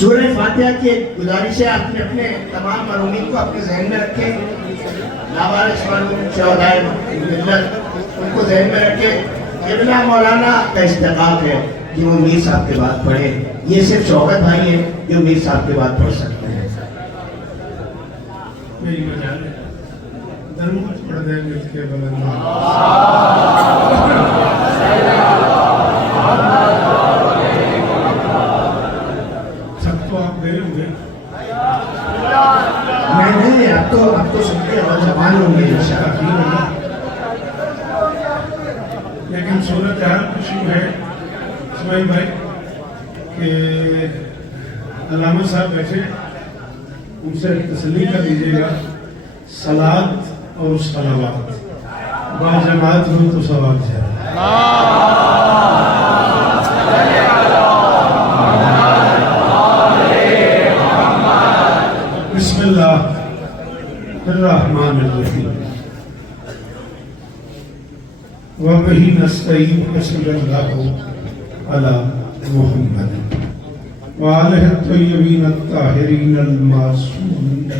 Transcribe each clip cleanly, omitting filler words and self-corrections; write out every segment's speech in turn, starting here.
सूरह फातिहा की गुजारिश है, आपने अपने तमाम मरूमीन को अपने जहन में रखे, लावारिस मरूम शहदाए मिल्लत उनको जहन में रखे। किबला मौलाना का इस्तेकाक है कि वो मीर साहब के बाद पढ़े, ये सिर्फ शौकत भाई है जो मीर साहब के बाद पढ़ सकते हैं। मेरी मजाल है, दरूद पढ़ दे मिलके बुलंद। सब तो आप गए होंगे, मैं नहीं, अब तो सुनते और जबान होंगे इंशाअल्लाह। लेकिन सूरत हाल कुछ यूँ है सुहेल भाई कि अलामा साहब बैठे, उनसे तसल्ली कर दीजिएगा, सलात और सलावात बाजमात हो तो सवाब है। बिस्मिल्लाहिर्रहमानिर्रहीम व बिही नस्तईन सल्लल्लाहु अला मुहम्मद व आलिहि तय्यबीन अत्ताहिरीन अल-मासूमीन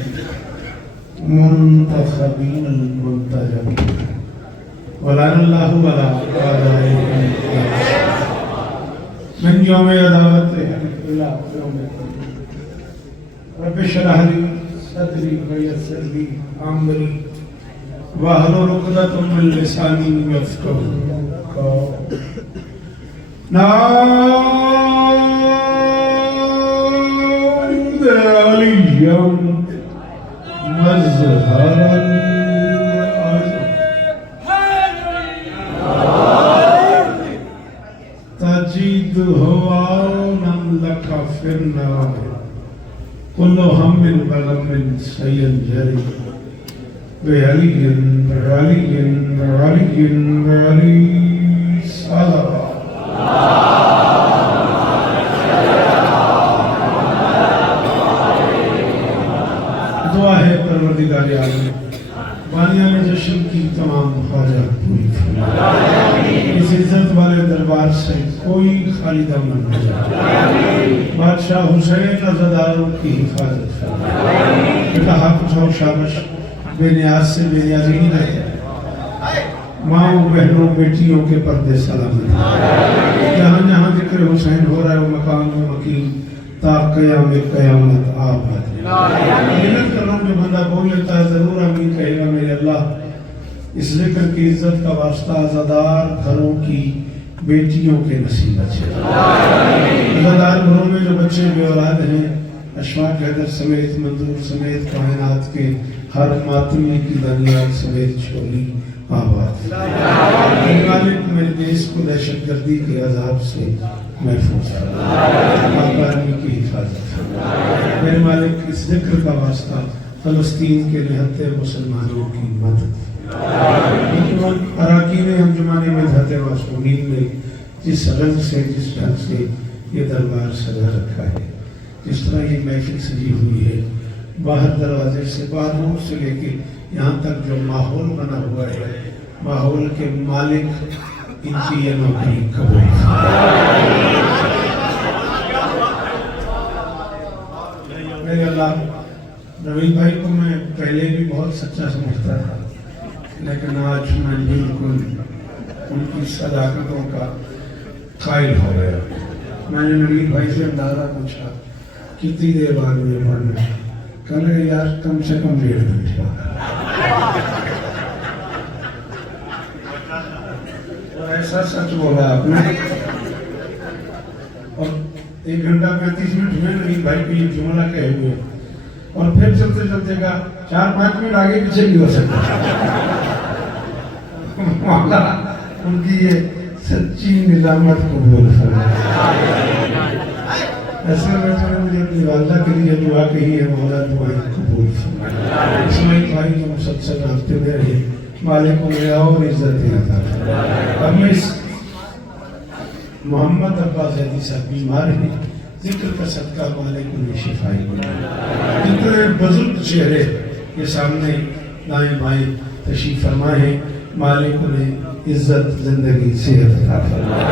मुंतखबीन अल-मुंतजबीन व लअनल्लाहु अला आदाइहिम मन यौम अदावत इला यौम रब्बि इश्रह ली सदरी व यस्सिर ली अमरी वाहलुल उक़दतम मिन लिसानी यफ़क़हू क़ौली। अलियम मज़हरल तजीदुहु औनन लका फिन्नार कुल्लु हम्मिन व गम्मिन सयंजरी बेअलियन बेअलियन बेअलियन बेअली सल्लल्लाहु। दुआ है परवरदिगार आलम बानिया में जश्न की तमाम ख्वाहिशात पूरी फरमाए, इस इज्जत वाले दरबार से कोई खाली दम न जाए। बादशाह हुसैन अज़ादारों की हिफाजत फरमाए, बेटा हाफ़िज़ और शाबाश बेनियाज से बेनियाजी ही रहे, माँ बहनों बेटियों के पर्दे सलामत, जहाँ जहाँ जिक्र हुसैन हो रहा है वो मकाम मकीन ता क़याम क़यामत आबाद। मिन्नत कर रहा हूँ, जो बंदा बोल लेता है जरूर आमीन कहेगा मेरे अल्लाह इस जिक्र की इज्जत का वास्ता आज़ादार घरों की बेटियों के नसीब अच्छे। आज़ादार घरों में जो बच्चे बे औलाद हैं, अशफाक हैदर समेत मंजूर समेत कायनात के हर मातमी की दनियाल समेत छोली आबाद। मालिक मेरे देश को दहशत गर्दी के अजाब से महफूज आबादी की हिफाजत। मेरे मालिक इस जिक्र का वास्ता फलस्तीन के निहत्ते मुसलमानों की मदद। अराकीन अंजुमाने में धरते मासूमीन ने जिस रंग से जिस ढंग से ये दरबार सजा रखा है, जिस तरह ये महफिल सजी हुई है, बाहर दरवाजे से बाहर से लेके यहाँ तक जो माहौल बना हुआ है, माहौल के मालिक इनकी ये नौकरी कबूल। मेरे अल्लाह रवीन भाई को मैं पहले भी बहुत सच्चा समझता था, लेकिन आज मैं बिल्कुल उनकी सदाकतों का कायल हो गया। मैंने नवीन भाई से अंदाजा पूछा कितनी देर बाद मुझे पढ़ना, कहने यार कम से कम 1.5 घंटे। और ऐसा सच बोला आपने। और 1 घंटा 35 मिनट में नवीन भाई को ये जुमला कहे हुए, और फिर चलते चलते का 4-5 मिनट आगे पीछे भी हो सकता है। उनकी ये सच्ची निजामत कबूल फरमाए। ऐसे में मुझे अपनी वालदा के लिए दुआ कही है, मौला दुआएं कबूल फरमाए। इसमाइल भाई जो मुसलसल रखते हुए रहे, मालिक को और इज्जत अता फरमाए। अब मैं मोहम्मद अब्बास जैदी साहब बीमार हैं, जिक्र का सदका मालिक उन्हें शिफाई बनाए। जितने बुजुर्ग चेहरे के सामने दाएं बाएं तशरीफ फरमा है, मालिक उन्हें इज्जत जिंदगी सेहत अता फरमाए।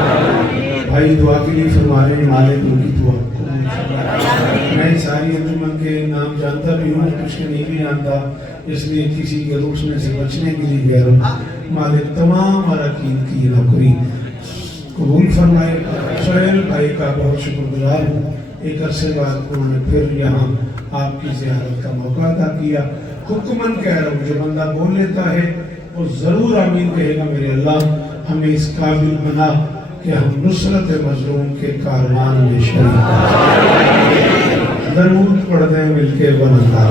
भाई दुआ के लिए फरमा रहे हैं, मालिक उनकी दुआ कबूल फरमाए। मैं सारी अंजुमन के नाम जानता भी हूँ, कुछ के नहीं भी जानता, इसलिए किसी के रूठने से बचने के लिए कह रहा हूँ। मालिक तमाम अरकान की नौकरी कबूल फरमाए। सोहेल भाई का बहुत शुक्रगुजार हूँ, एक अरसे बाद उन्होंने फिर यहाँ आपकी ज़ियारत का मौका अता किया। हुक्मन कह रहा हूँ, जो बंदा बोल लेता है वो ज़रूर आमीन कहेगा। मेरे अल्लाह हमें इस काबिल बना कि हम नुसरत मजलूम के कारवान में शरीक दरूद पढ़ दें मिलके बनता।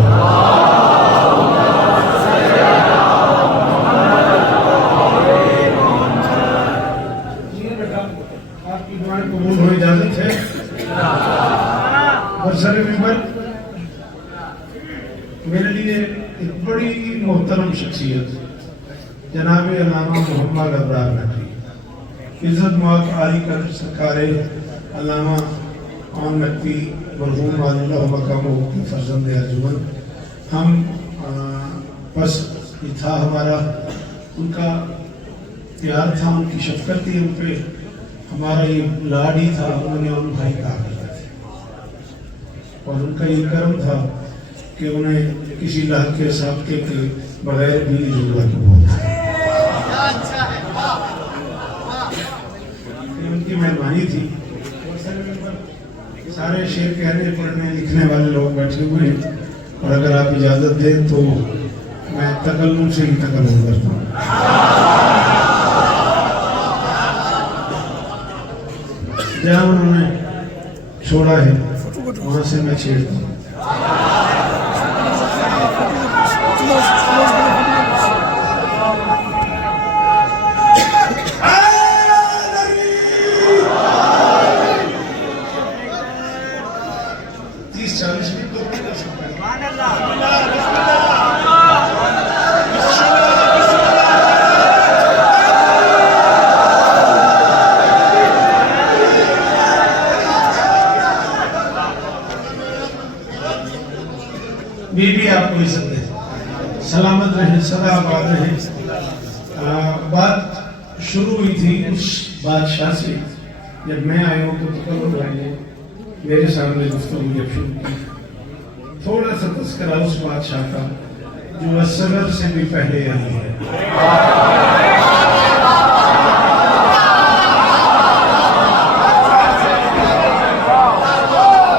आपकी दुआएं कबूल हो, इजाजत है। और सर मेंबर, मेरे लिए एक बड़ी मोहतरम शख्सियत जनाब अल्लामा मोहम्मद अबरार नकवी, इज्जत मौत आली का सरकार अल्लामा आम नकवी मरहूम वालिल्लाह मकामो की फर्जंद अर्जुमन, हम बस ये था हमारा, उनका प्यार था, उनकी शफकत थी उन पे, हमारा ये लाड ही था। उन्होंने उन भाई कहा करते थे और उनका ये कर्म था कि उन्हें किसी लाख के साबके के बगैर भी जुमला की बहुत उनकी मेहरबानी थी। सारे शेर कहने पढ़ने लिखने वाले लोग बैठे हुए हैं और अगर आप इजाज़त दें तो मैं तकल्लुम से ही तकल्लुम करता हूँ। जहाँ उन्होंने छोड़ा है वहाँ से मैं छेड़ता हूँ। बीबी आपको इज्जत दे, सलामत रहे, सदा आबाद रहे। बात शुरू हुई थी उस बादशाह से, जब मैं आया हूँ तो तकल्लुम भाई ने मेरे सामने गुफ्तगू जब शुरू की, थोड़ा सा तस्करा उस बादशाह का जो असगर से भी पहले आई है।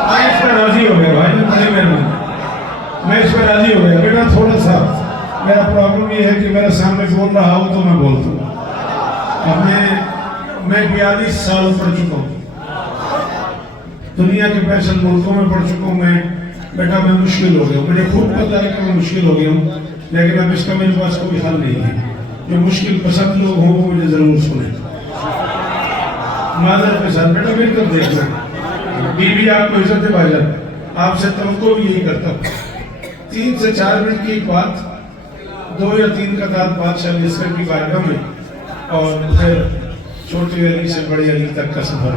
मैं इस पर राजी हो गया भाई, बड़े मेहरबान, मैं इस पर राजी हो गया। बेटा थोड़ा सा मेरा प्रॉब्लम ये है कि मेरे सामने बोल रहा हूँ तो मैं बोलता हूँ। अब मैं 42 साल पढ़ चुका हूँ, दुनिया के 65 मुल्कों में पढ़ चुका हूँ। बेटा मैं मुश्किल हो गया हूँ, मुझे खूब पता है कि मैं मुश्किल हो गया हूँ, लेकिन अब इसका मेरे पास कोई हल नहीं है। जो मुश्किल पसंद लोग हों वो मुझे जरूर सुने। मादर के साथ बेटा मिलकर देखना, बीबी आपको इज्जत है भाईजान, आपसे तवक्को भी यही करता हूँ। 3 से 4 मिनट की एक बात, 2 या 3 का बादशाह मिस्र की बारगाह में, और फिर छोटे अली से बड़े अली तक का सफर।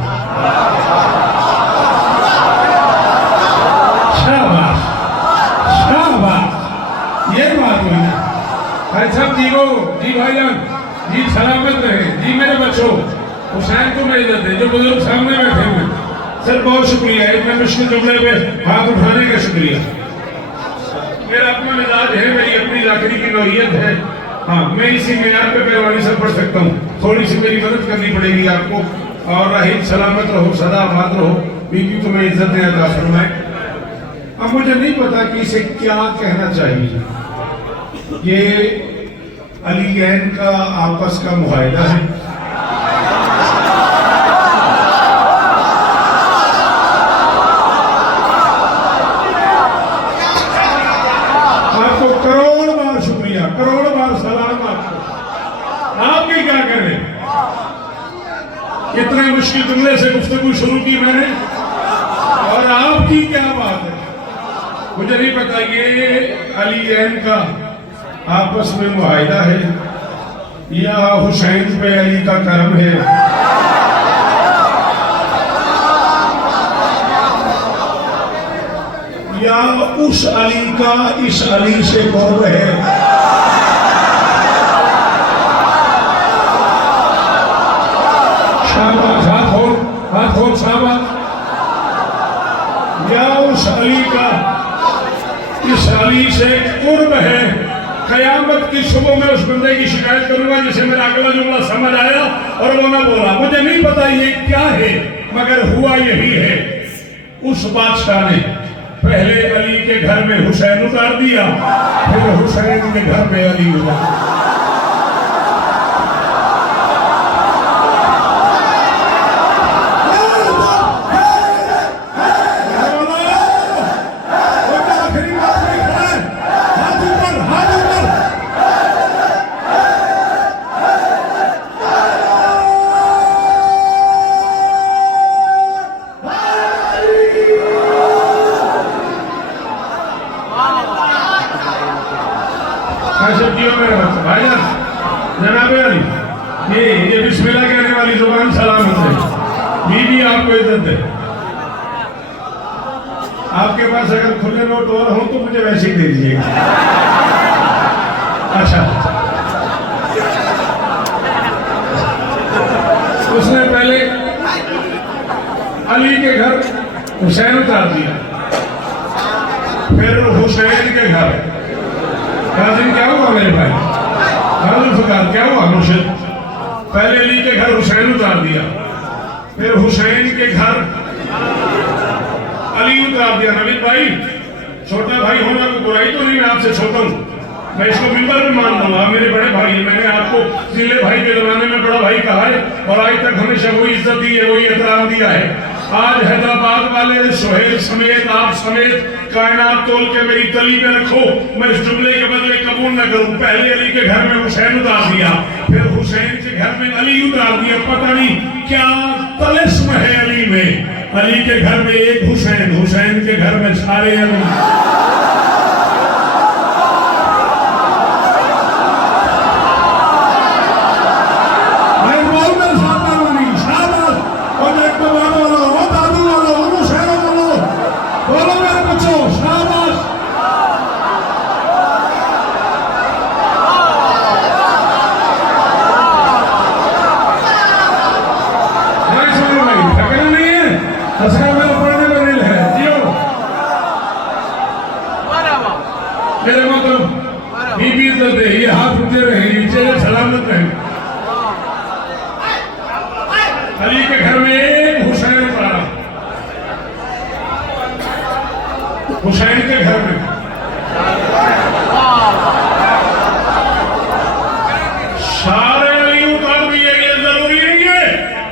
शाबाश शाबाश, ये बात हुई। भाई साहब जी को जी भाईजान जी सलामत रहे जी मेरे बच्चों, हुसैन को मैं इज्जत दे, जो बुजुर्ग सामने बैठे हुए। सर बहुत शुक्रिया, इतने मुश्किल जुमले पे हाथ उठाने का शुक्रिया। मेरा अपना मिजाज है, मेरी अपनी जाकरी की नौइयत है। हाँ, मैं इसी मीनार पे पहलवानी से पढ़ सकता हूँ, थोड़ी सी मेरी मदद करनी पड़ेगी आपको। और रहीम सलामत रहो, सदा आबाद रहो, बीबी तुम्हें इज्जत दें अता फरमाए। अब मुझे नहीं पता कि इसे क्या कहना चाहिए। ये अलीयैन का आपस का मुआहिदा है। आपको करोड़ बार शुक्रिया, करोड़ बार सलाम। आप भी क्या करें, इतने मुश्किल जुमले से गुफ्तगू शुरू की मैंने, और आपकी क्या बात है मुझे नहीं पता। ये अलीयैन का आपस में मुआहिदा है या हुसैन पे अली का करम है, या उस अली का इस अली से कौन है। शाबाश, हाथ हो अली का इस अली से कुर्ब है। कयामत की सुबह में उस बंदे की शिकायत करूंगा जिसे मेरा अगला जुमला समझ आया और वो ना बोला मुझे नहीं पता ये क्या है, मगर हुआ यही है। उस बादशाह ने पहले अली के घर में हुसैन उतार दिया, फिर हुसैन के घर में अली उतार। ये बिस्मिल्लाह कहने वाली जुबान सलामत है। बीवी आपको इज्जत है। आपके पास अगर खुले नोट और हो तो मुझे वैसे ही दे दीजिएगा। अच्छा, उसने पहले अली के घर हुसैन उतार दिया, फिर हुसैन के घर काजिम क्या हुआ मेरे भाई, क्या हुआ मुर्शिद, पहले अली के घर हुसैन उतार दिया, फिर हुसैन के घर अली उतार दिया। नवीद भाई छोटा भाई होना तो बुराई तो नहीं, मैं आपसे छोटा हूं, मैं इसको मिलकर भी मान लूंगा, मेरे बड़े भाई हैं। मैंने आपको जिले भाई के जमाने में बड़ा भाई कहा है और आज तक हमेशा वही इज्जत दी है, वही एहतराम दिया है। आज हैदराबाद वाले सोहेल समेत आप समेत कायनात तोल के मेरी तली पे रखो, मैं इस जुमले के बदले कबूल न करूं। पहले अली के घर में हुसैन उतार दिया, फिर हुसैन के घर में अली उतार दिया। पता नहीं क्या तलिस्म है अली में। अली के घर में एक हुसैन, हुसैन के घर में सारे अली। मेरे मतलब बीबी इज्जत है, ये हाथ उठे रहे, नीचे सलामत रहे। अली के घर में एक हुसैन उतारा, हुसैन के घर में सारे अली उतार दिए। ये जरूरी नहीं है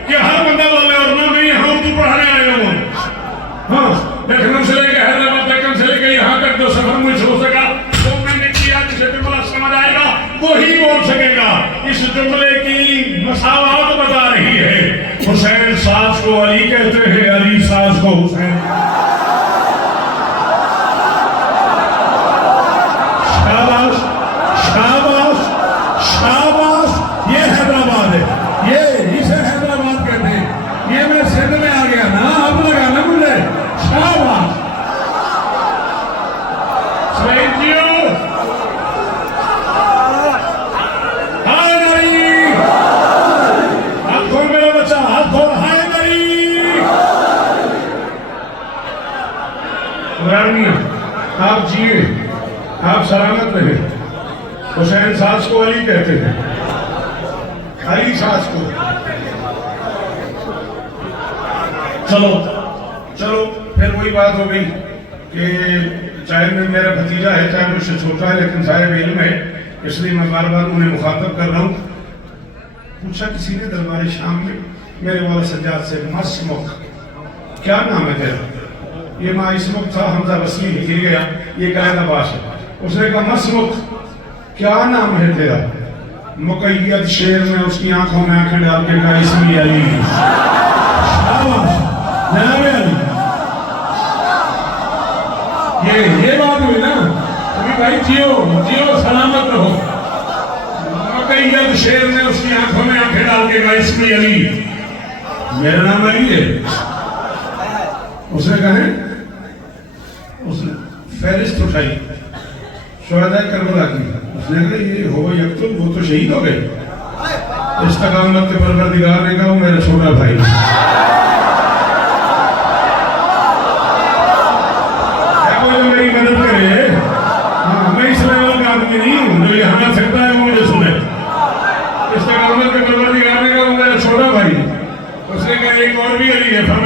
कि हर बंदा बोले और ना मैं यहाँ उर्दू पढ़ाने आया हूँ। हाँ, लखनऊ से लेकर हैदराबाद, लखनऊ से लेकर यहाँ तक जो सफर मुझे हो सका तो मैंने किया, जिसे जुमला समझ आएगा वही बोल सकेगा। इस जुमले की मसावत बता रही है। हुसैन सास को अली कहते हैं, अली सास को हुसैन। शाबाश शाबाश शाबाश, ये हैदराबाद है, ये इसे हैदराबाद कहते हैं। ये मैं सिंध में आ गया ना, अब लगा ना मुझे। शाबाश आप जिए, आप सलामत रहे। हुसैन सास को अली कहते हैं, अली सास को। चलो चलो, फिर वही बात हो गई कि चाहे मैं मेरा भतीजा है चाहे मुझसे छोटा है, लेकिन साहिब इल्म है, इसलिए मैं बार बार उन्हें मुखातब कर रहा हूँ। पूछा किसी ने दरबार शाम में मेरे वाला सज्जाद से, मसमुख क्या नाम है तेरा? ये माँ इसमुख था, हमजा रस्मी गिर गया, ये कायदाबाश है। उसने कहा मसमुख क्या नाम है तेरा? मुकैयद शेर में उसकी आंखों में आंखें डाल के कहा इसमी अली। ये बात हुई ना, अभी भाई जियो जियो सलामत रहो। मुकैयद शेर ने उसकी आंखों में आंखें डाल के कहा इसमी अली, मेरा नाम अली है। उसने कहा, उसने फहरिस्त उठाई शुहदाए करबला की। उसने कहा ये हो यकतुल, वो तो शहीद हो गए। इस्तकामत के परवरदिगार ने कहा वो मेरा छोटा भाई।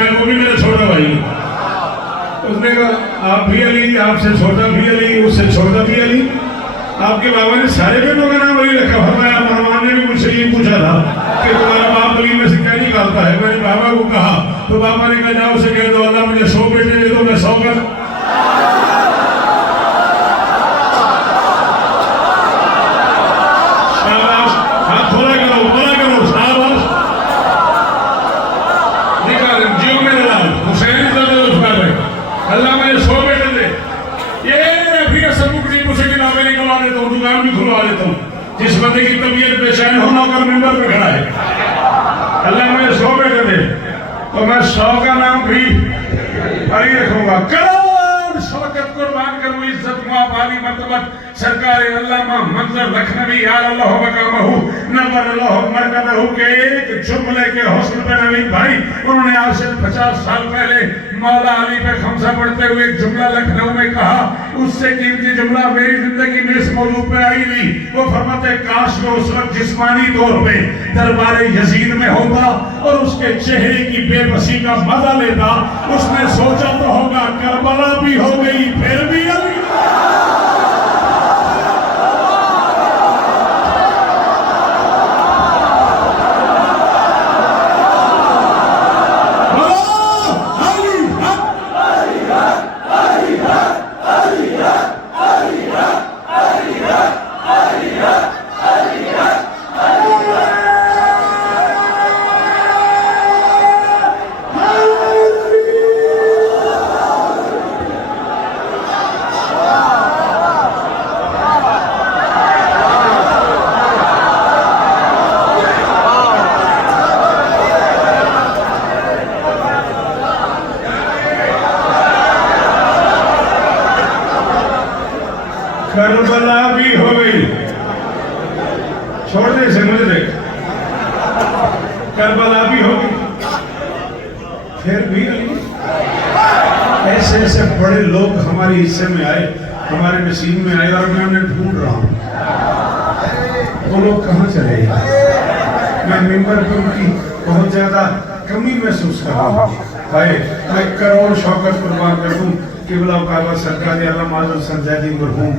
है, वो भी मेरा छोटा भाई है। उसने कहा आप भी अली, आपसे छोटा भी अली, उससे छोटा भी अली, आपके बाबा ने सारे बेटों का नाम अली रखा। फरमाया मेहमान ने भी मुझसे ये पूछा था कि तुम्हारा बाप अली में से क्या निकालता है। मैंने बाबा को कहा तो बाबा ने कहा जाओ उसे कह दो अल्लाह मुझे 100 बेटे दे दो, मैं 100 कर। शाबाश, हाथ खोला करो, बोला करो शाबाश। निकाल जियो मेरे लाल हुसैन अल्लाह मुझे 100 बेटे दे। ये अभी सबूत नहीं मुझे किताबें निकलवा देता हूँ, दुकान भी खुलवा देता हूँ। जिस बंदे की तबीयत बेचैन हो नौकर मेंबर पे खड़ा है, अल्लाह मुझे 100 बेटे दे तो मैं 100 का नाम भी अली रखूंगा। करोड़ शौकत कुर्बान करूँ, इज्जत मुआबाली मर्तबत सरकार अल्लामा मंजर लखनवी अल्लाह मकामहू नवर अल्लाह मरकबहू के एक जुमले के हौसले पे नवीन भाई उन्होंने आज से 50 साल पहले मौला अली पे खमसा पढ़ते हुए एक जुमला लखनऊ में कहा। उससे कीमती जुमला मेरी जिंदगी में इस मौजू पे आई नहीं। वो फरमाते काश वो उस वक्त जिस्मानी तौर पे दरबारे यजीद में होता और उसके चेहरे की बेबसी का मजा लेता। उसने सोचा तो होगा करबला भी हो गई फिर भी अली। करबला भी हो गई, छोड़ दे से मुझे देख, करबला भी हो गई फिर भी अली। ऐसे ऐसे बड़े लोग हमारे हिस्से में आए, हमारे नसीब में आए और मैं उन्हें ढूंढ रहा हूँ। वो लोग कहाँ चले गए? मैं मिंबर पर उनकी बहुत ज्यादा कमी महसूस कर रहा हूँ। मैं करोड़ शौकत कुर्बान कर दूं किबला काबा सरकार आलम आजम सरजादी मरहूम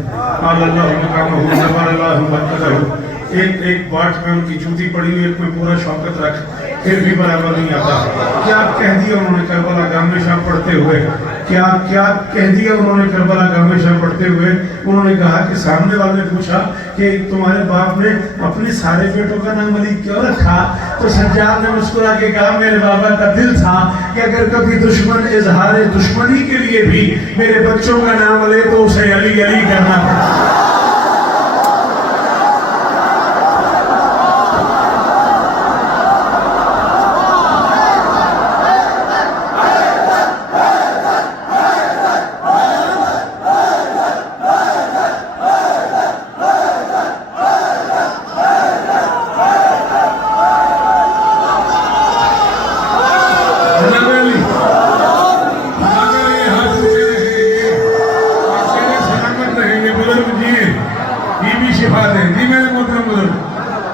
अल्लाह मकामहू नवर अल्लाह मरकबहू। एक बाट में उनकी जूती पड़ी हुई, एक में पूरा शौकत रख, फिर भी बराबर नहीं आता। क्या कह दिया उन्होंने करबला गामेशा पढ़ते हुए, क्या क्या कह दिया उन्होंने करबला गामेशा पढ़ते हुए। उन्होंने कहा कि सामने वाले ने पूछा कि तुम्हारे बाप ने अपने सारे बेटों का नाम अली क्यों रखा? तो सज्जाद ने मुस्कुरा के कहा मेरे बाबा का दिल था कि अगर कभी दुश्मन इजहार दुश्मनी के लिए भी मेरे बच्चों का नाम ले तो उसे अली अली करना पड़ा।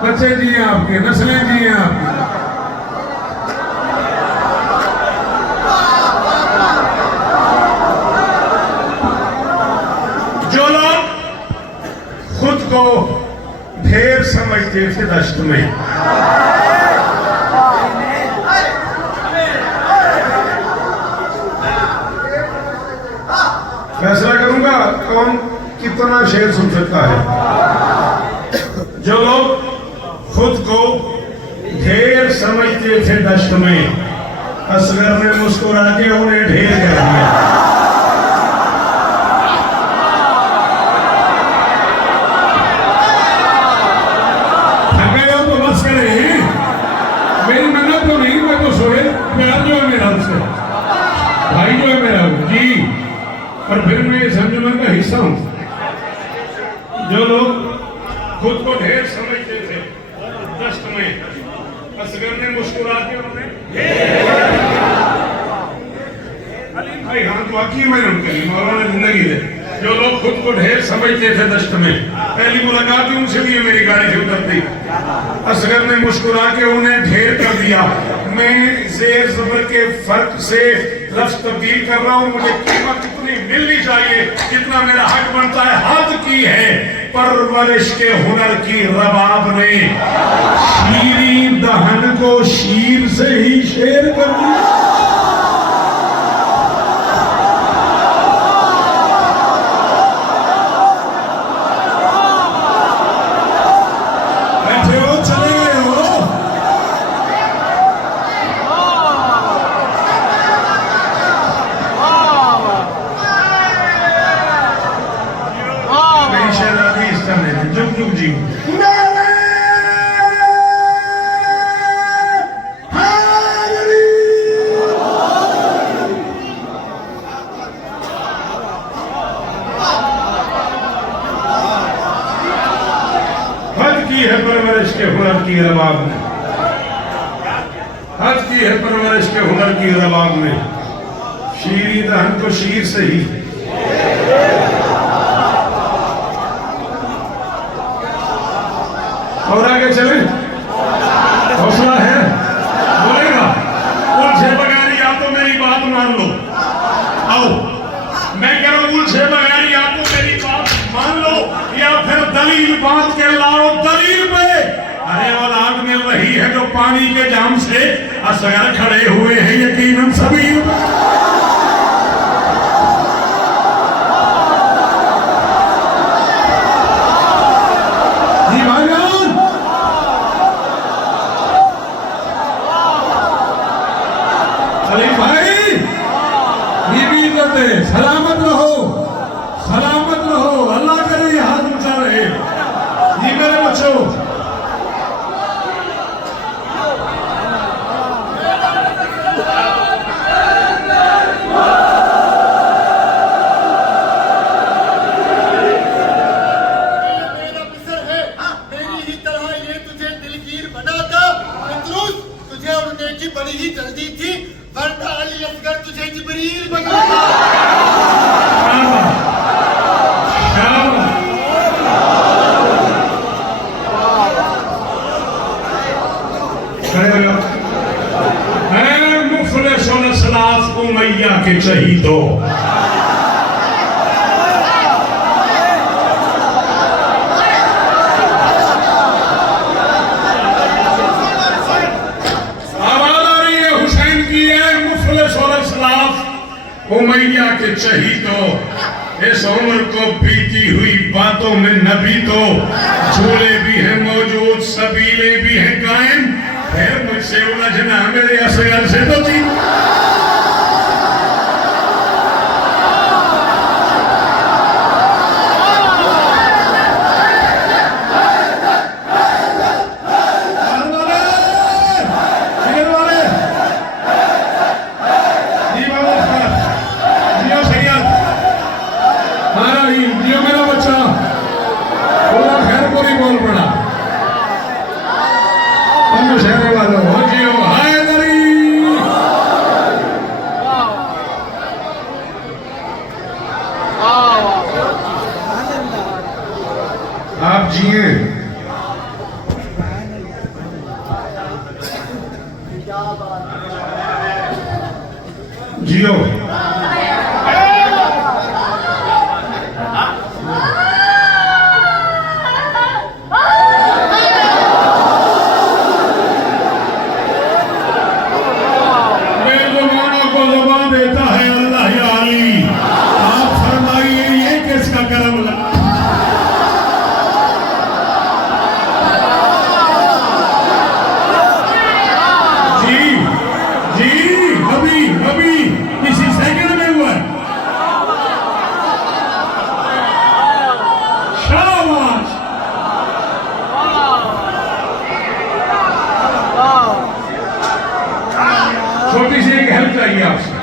बच्चे जिए आपके, नस्लें जिए आपकी। जो लोग खुद को ढेर समझते थे दश्त में, फैसला करूंगा कौन कितना शेर सुन सकता है। जो लोग खुद को ढेर समझते थे दश्त में, असगर ने मुस्कुरा के उन्हें ढेर कर दिया। थके हो तो बस करें, मेरी मन्नत तो नहीं, मैं तो सोए प्यार जो है मेरा उससे, भाई जो है मेरा जी, और फिर मैं इस अंजुमन का हिस्सा हूं। जो लोग खुद को ढेर समझते थे दश्त में, असगर ने मुस्कुरा के उन्हें अली भाई हाँ तो वाकई मैंने उनके लिए मौलाना जिंदगी दे। जो लोग खुद को ढेर समझते थे दश्त में, पहली मुलाकात ही उनसे भी मेरी गाड़ी से उतरती असगर ने मुस्कुरा के उन्हें ढेर कर दिया। मैं जेर ज़बर के फर्क से लफ्ज़ तब्दील कर रहा हूँ। मुझे कीमत इतनी मिलनी चाहिए जितना मेरा हक बनता है। हद की है परवरिश के हुनर की रबाब ने, शीरी दहन को शीर से ही शेर कर दिया। जुग जुग जी हद की है परवरिश के हुनर की रबाब में, हद की है परवरिश के हुनर की रबाब में, शीरी दहन को शीर से ही। और आगे चले, हौसला है, बोलेगा। उलझे बगैर या तो मेरी बात मान लो। आओ, मैं कह रहा हूं उलझे बगैर या तो मेरी बात मान लो या फिर दलील बात के लाओ दलील पे। अरे औलाद में वही है जो पानी के जाम से असगर खड़े हुए हैं यकीनन सभी। सलामत रहो, सलामत रहो, अल्लाह करे ये हाथ ऊंचा रहे। जी मेरे बच्चों, मेरा मिसर है, मेरी ही तरह ये तुझे दिलगीर बनाता। तुझे उड़ने की बड़ी ही जल्दी थी, वरना अली असगर तुझे जिब्रील बनाता। उमैया के शहीदों, आवाज आ रही है हुसैन की है। मुफलिस और इस्लाफ उमैया के शहीदों, इस उम्र को बीती हुई बातों में नबी तो झूले भी हैं मौजूद, सबीले भी हैं कायम। फिर मुझसे उलझना मेरे असगर से तो जी। मेरा बच्चा पूरा खैर को नहीं बोल पड़ा। हम शहर वालों हो जियो हैदरी। आप जिए, जियो। देता है अल्लाह या अली, आप फरमाइए ये किसका करम लगा। जी जी अभी अभी इसी सेकंड में हुआ। शाबाश। छोटी सी एक हेल्प चाहिए आपसे।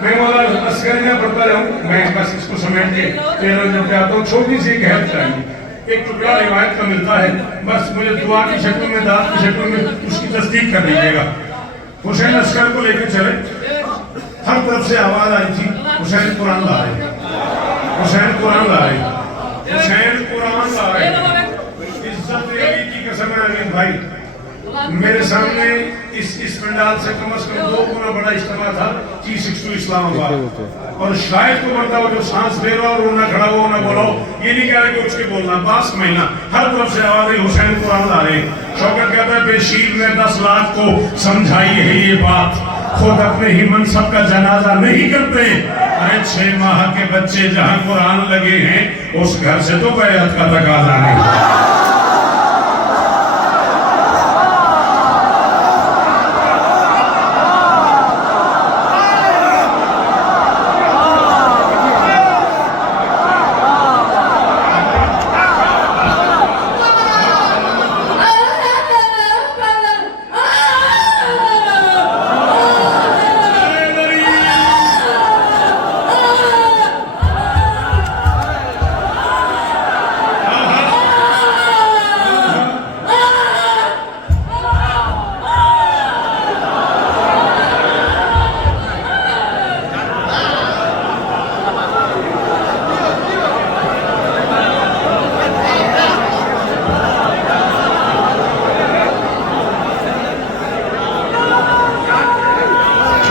मैं वाला असगर में पढ़ता रहूं, मैं बस इसको समेट के तेरह जब जाता हूँ। छोटी सी एक हेल्प चाहिए, एक टुकड़ा रिवायत का मिलता है, बस मुझे दुआ की शक्ल में, दाद की शक्ल में उसकी तस्दीक कर दीजिएगा। हुसैन असगर को लेकर चले, हर तरफ से आवाज आई थी हुसैन कुरान ला रहे, हुसैन कुरान ला रहे, हुसैन कुरान ला रहे। इज्जत मैं अमीन भाई, मेरे सामने इस पंडाल से कम 2 गुना बड़ा इज्तिमा था G62 इस्लामाबाद, और शायद को बनता हो जो सांस ले रहा और ना खड़ा हो ना बोलो, ये नहीं कह रहे कि उठ के बोलना, 5 महीना हर तरफ से आवाज़ हुसैन कुरान ला रहे। शौकत कहता है बेशीर ने 10 लाख को समझाई है ये बात, खुद अपने ही मनसब का जनाजा नहीं करते। अरे 6 माह के बच्चे जहां कुरान लगे हैं उस घर से तो बैअत का तकाजा नहीं।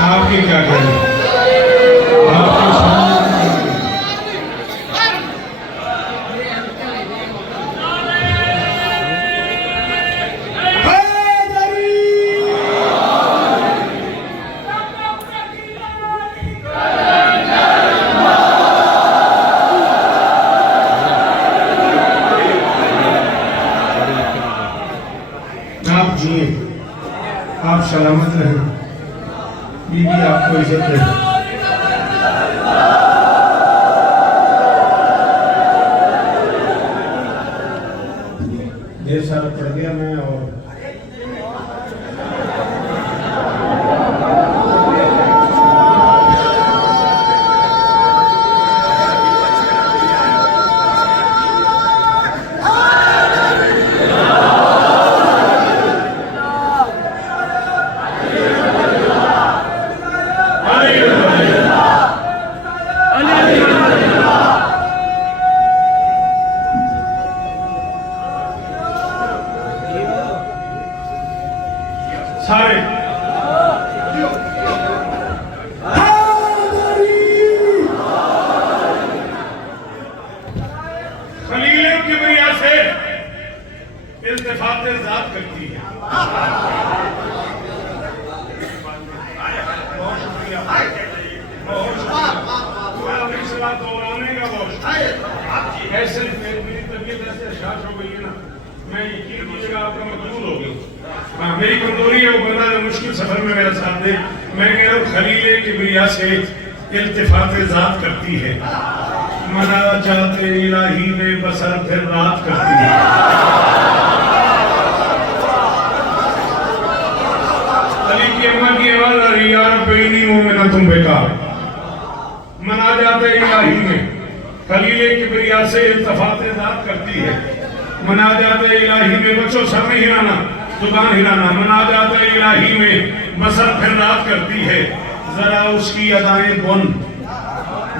आपके क्या करें, आपके सामने आप जिए, आप सलामत रहें, बीबी आपको इज्जत दे। ढेर सारा पड़ गया मैं, और सारे खलील किबरिया से इल्तिफात ज़ात करती है। बहुत शुक्रिया, बहुत शुक्रिया, दोहराने का बहुत शुक्रिया। ऐसे मेरी तबीयत ऐसे शाश हो गई है ना, मैं यकीन कीजिएगा आपका मकबूल हो गई। हाँ, मेरी कमजोरी है, वो बंदा मुश्किल सफर में मेरा साथ दे। मैं कह रहा हूँ खलील किबरिया से इल्तिफात ज़ात करती है, मनाजात इलाही में बसर फिर रात करती है। अली की अम्मा की आवाज आ रही है, यार बेनी मोमिना तुम बेकार। मनाजात इलाही में खलील किबरिया से इल्तिफात ज़ात करती है, मनाजात इलाही में बच्चों सर में हिलाना, जुबान हिलाना, मनाजात इलाही में बसर फिर रात करती है। जरा उसकी अदाएं बुन,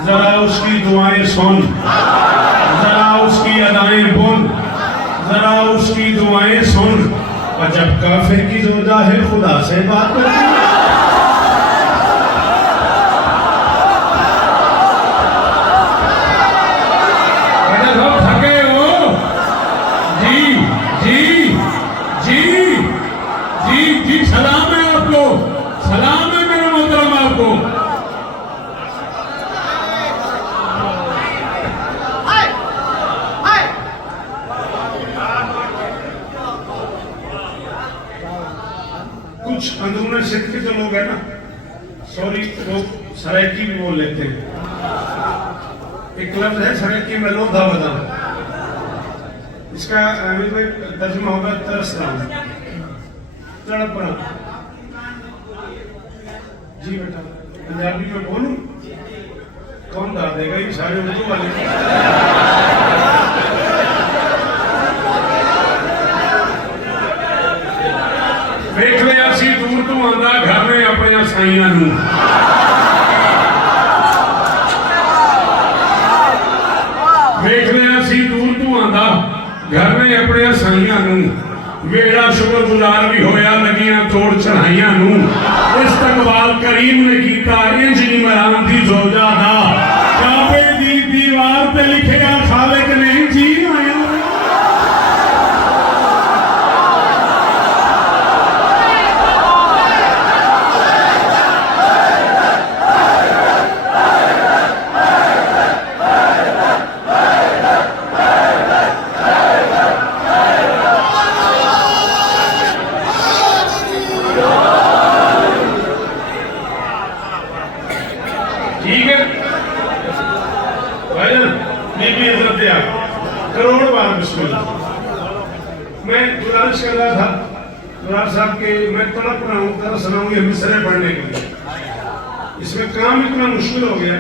जरा उसकी दुआएं सुन, जरा उसकी अदाएं बुन, जरा उसकी दुआएं सुन। और जब काफिर की जोजा है खुदा से बात करती है। जी सलाम है आपको, सलाम है मेरे मोहतरम आपको। कुछ अंदरूनी सिंध के जो लोग हैं ना, सॉरी, लोग सरायकी भी बोल लेते हैं। एक लफ्ज है सरायकी में, लोधा बदा, इसका तर्जुमा होगा तरसना, तड़पना। जी बेटा, पंजाबी में बोलूं, कौन गा देगा, ये सारे उर्दू वाले। देख ले असी दूर तो आंदा घर में अपने साइयां नूं, देख ले असी दूर तो आंदा घर में अपने साइयां नूं। वेड़ा शुक्रगुजार भी होया लगियां तोड़ चढ़ाइया नू इस्तकबाल करीम ने कीता इंज इमरान दी जोजा दा काबे दी दीवार पे लिखिया खालिक ने जी आया ठीक है भाईजान बीबी इज्जत दिया करोड़ बार बिस्मिल्लाह। मैं गुजारिश कर रहा था गुलाब साहब के मैं तड़प रहा हूँ तरस रहा हूँ ये मिसरे पढ़ने के लिए इसमें काम इतना मुश्किल हो गया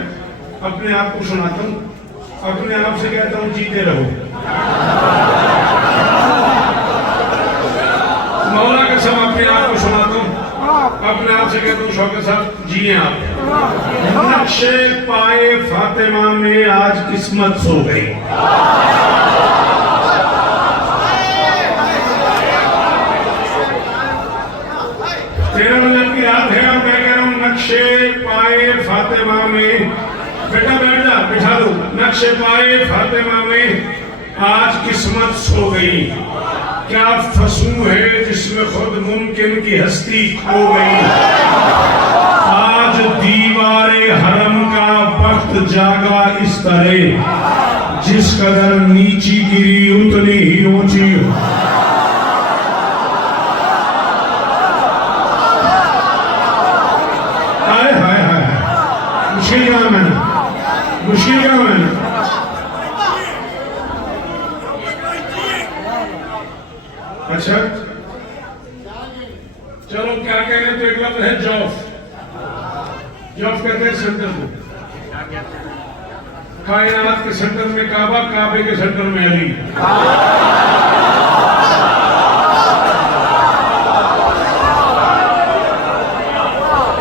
अपने आप को सुनाता हूँ अपने आप से कहता हूँ जीते रहो मौला कसम अपने आप को सुनाता हूँ अपने आप से कहता हूँ शौकत साहब जिए आप नक्शे पाए फातिमा में आज किस्मत सो गई तेरह बजे की रात है और मैं कह रहा हूँ नक्शे पाए फातिमा में बेटा बैठ जा बिठा दो नक्शे पाए फातिमा में आज किस्मत सो गई क्या फसू है जिसमें खुद मुमकिन की हस्ती खो गई आज दीवारे हरम का वक्त जागा इस तरह जिस कदर नीची गिरी उतनी ही ऊंची हाय हाय हाय मुश्किल काम है मुश्किल काम है अच्छा चलो क्या कह रहे तो एक लफ्ज है जौफ जौफ कहते हैं सेंटर को कायनात के सेंटर में काबा काबे के सेंटर में अली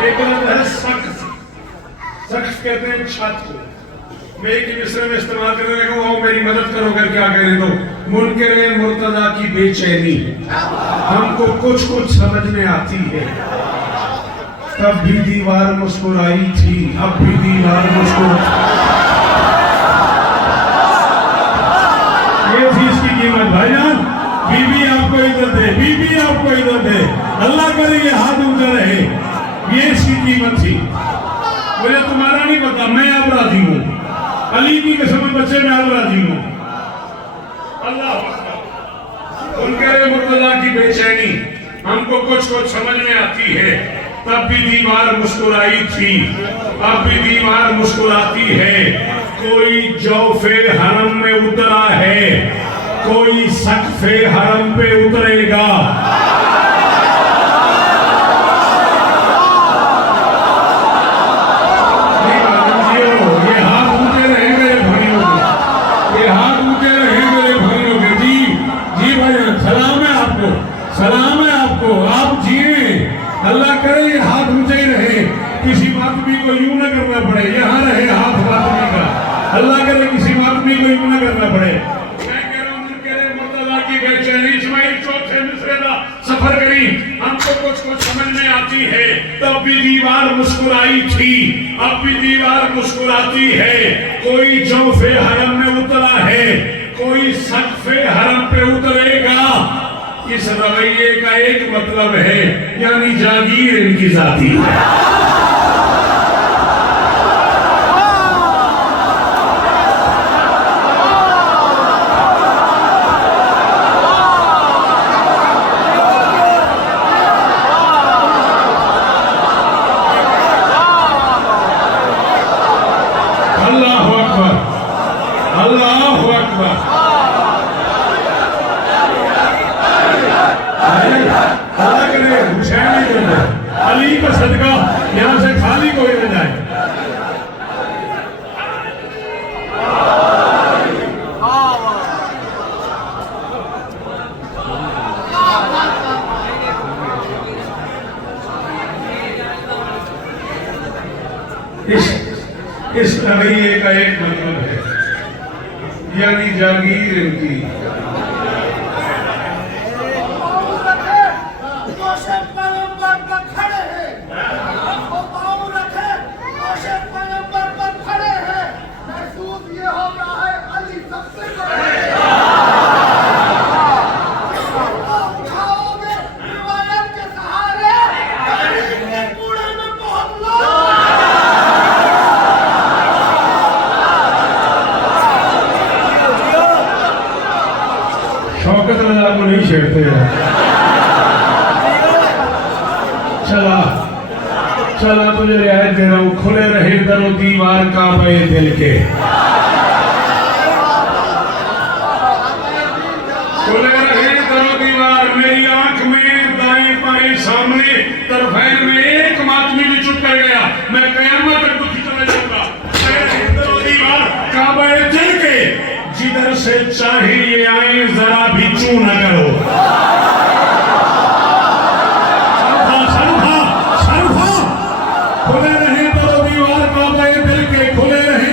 एक लफ्ज है सख्त सख्त कहते हैं छत को मैं एक मिसरे में इस्तेमाल करने लगा वो मेरी मदद करो कर क्या करें तो मुनकरे मुर्तजा की बेचैनी हमको कुछ कुछ समझ में आती है तब भी दीवार मुस्कुराई थी अब भी दीवार मुस्कुराई ये थी इसकी कीमत भाईजान बीबी आपको इज्जत है बीबी आपको इज्जत है अल्लाह करे ये हाथ ऊंचा रहे ये इसकी कीमत थी मुझे तुम्हारा नहीं पता मैं अब राजी हूँ अली की कसम बच्चे में अब राजी हूँ अल्लाह उनके मुर्तजा की बेचैनी हमको कुछ कुछ समझ में आती है तब भी दीवार मुस्कुराई थी अब भी दीवार मुस्कुराती है कोई जौफे हरम में उतरा है कोई सकफे हरम पे उतरेगा सलाम है आपको आप जिए अल्लाह करे ये हाथ ऊंचे ही रहे किसी मातमी को यूं ना करना पड़े यहाँ रहे हाथ मातमी का अल्लाह करे किसी मातमी को यूं ना करना पड़े मैं कह रहा हूँ कह रहे मुर्तजा की बेचैनी इस्माइल चौथे मिसरे का सफर करी हमको कुछ कुछ समझ में आती है तब भी दीवार मुस्कुराई थी अब भी दीवार मुस्कुराती है कोई जौफे हरम में उतरा है कोई सकफे हरम पे उतरेगा इस रवैये का एक मतलब है यानी जागीर इनकी जाती है अल्लाहु अकबर अल्लाहु अकबर अली का सदका यहाँ से खाली कोई न जाए इस रवैये का एक मतलब है यानी जागीर इनकी कहते हैं। चला चला तुझे रियायत दे रहा हूं, खुले रहे दरो दीवार काबे दिल के, खुले रहे दरो दीवार, मेरी आंख में दाएं बाएं सामने तरफैन में एक आदमी भी चुप कर गया, मैं कयामत तक दुखी चला जाऊंगा। खुले रहे दरो दीवार काबे दिल के, जिधर से चाहे ये आए जरा भी चू न करो। खुले रहे दरो दीवार काबे दिल के, खुले रहे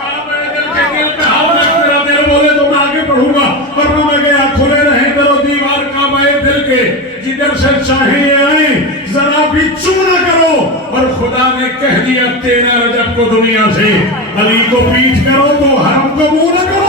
काबे दिल के, दिल पे हाथ रख, तेरा दिल बोले तो मैं आगे बढ़ूंगा, वरना मैं गया। खुले रहे दरो दीवार काबे दिल के, जिधर से चाहे आए जरा भी चू न करो। और खुदा ने कह दिया 13 रजब को दुनिया से, अली को पीठ करो तो हरम को मुंह न करो।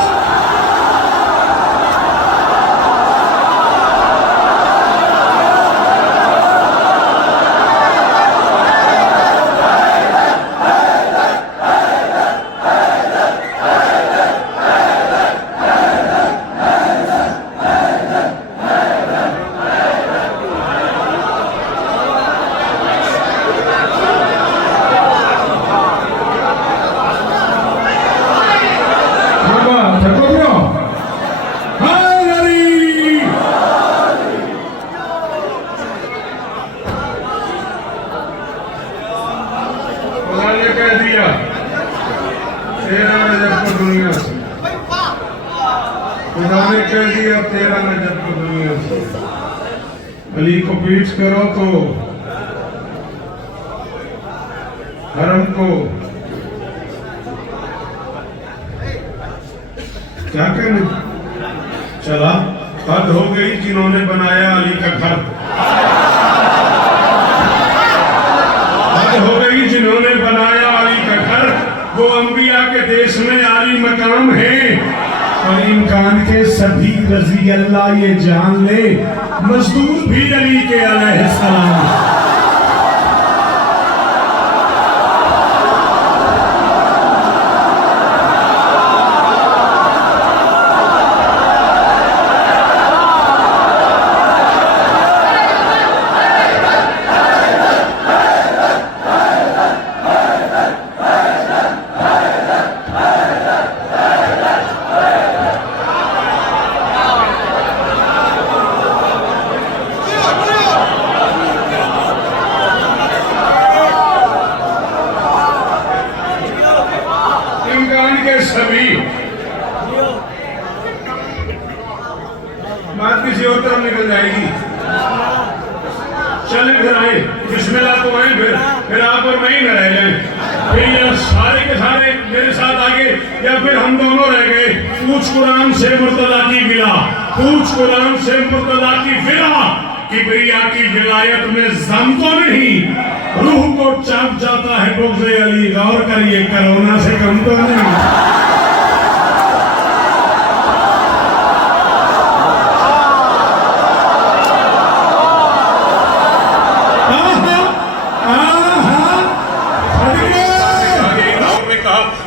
कह दिया 13 रजब को दुनिया से, खुदा ने कह दिया 13 रजब को दुनिया से, अली को पीठ करो तो हरम को क्या कहने। चला हद हो गई जिन्होंने बनाया अली का घर, हद हो गई जिन्होंने बनाया अली का घर। वो अंबिया के देश में आली मकाम है, और इम्कान के सभी रजी अल्लाह ये जान ले, मजदूर भी अली के अलैहिस्सलाम। सभी बात किसी और तरफ निकल जाएगी। चले फिर आए, बिस्मिल्लाह तो आए, फिर आप और मैं ही न रह जाए, फिर ये सारे के सारे मेरे साथ आगे, या फिर हम दोनों रह गए। पूछ कुरान से मुर्तजा की विला, पूछ कुरान से मुर्तजा की विला, किबरिया की विलायत में जम तो नहीं, रूह को चाप जाता है बुग़्ज़े अली। गौर करिए, कोरोना से कम तो नहीं।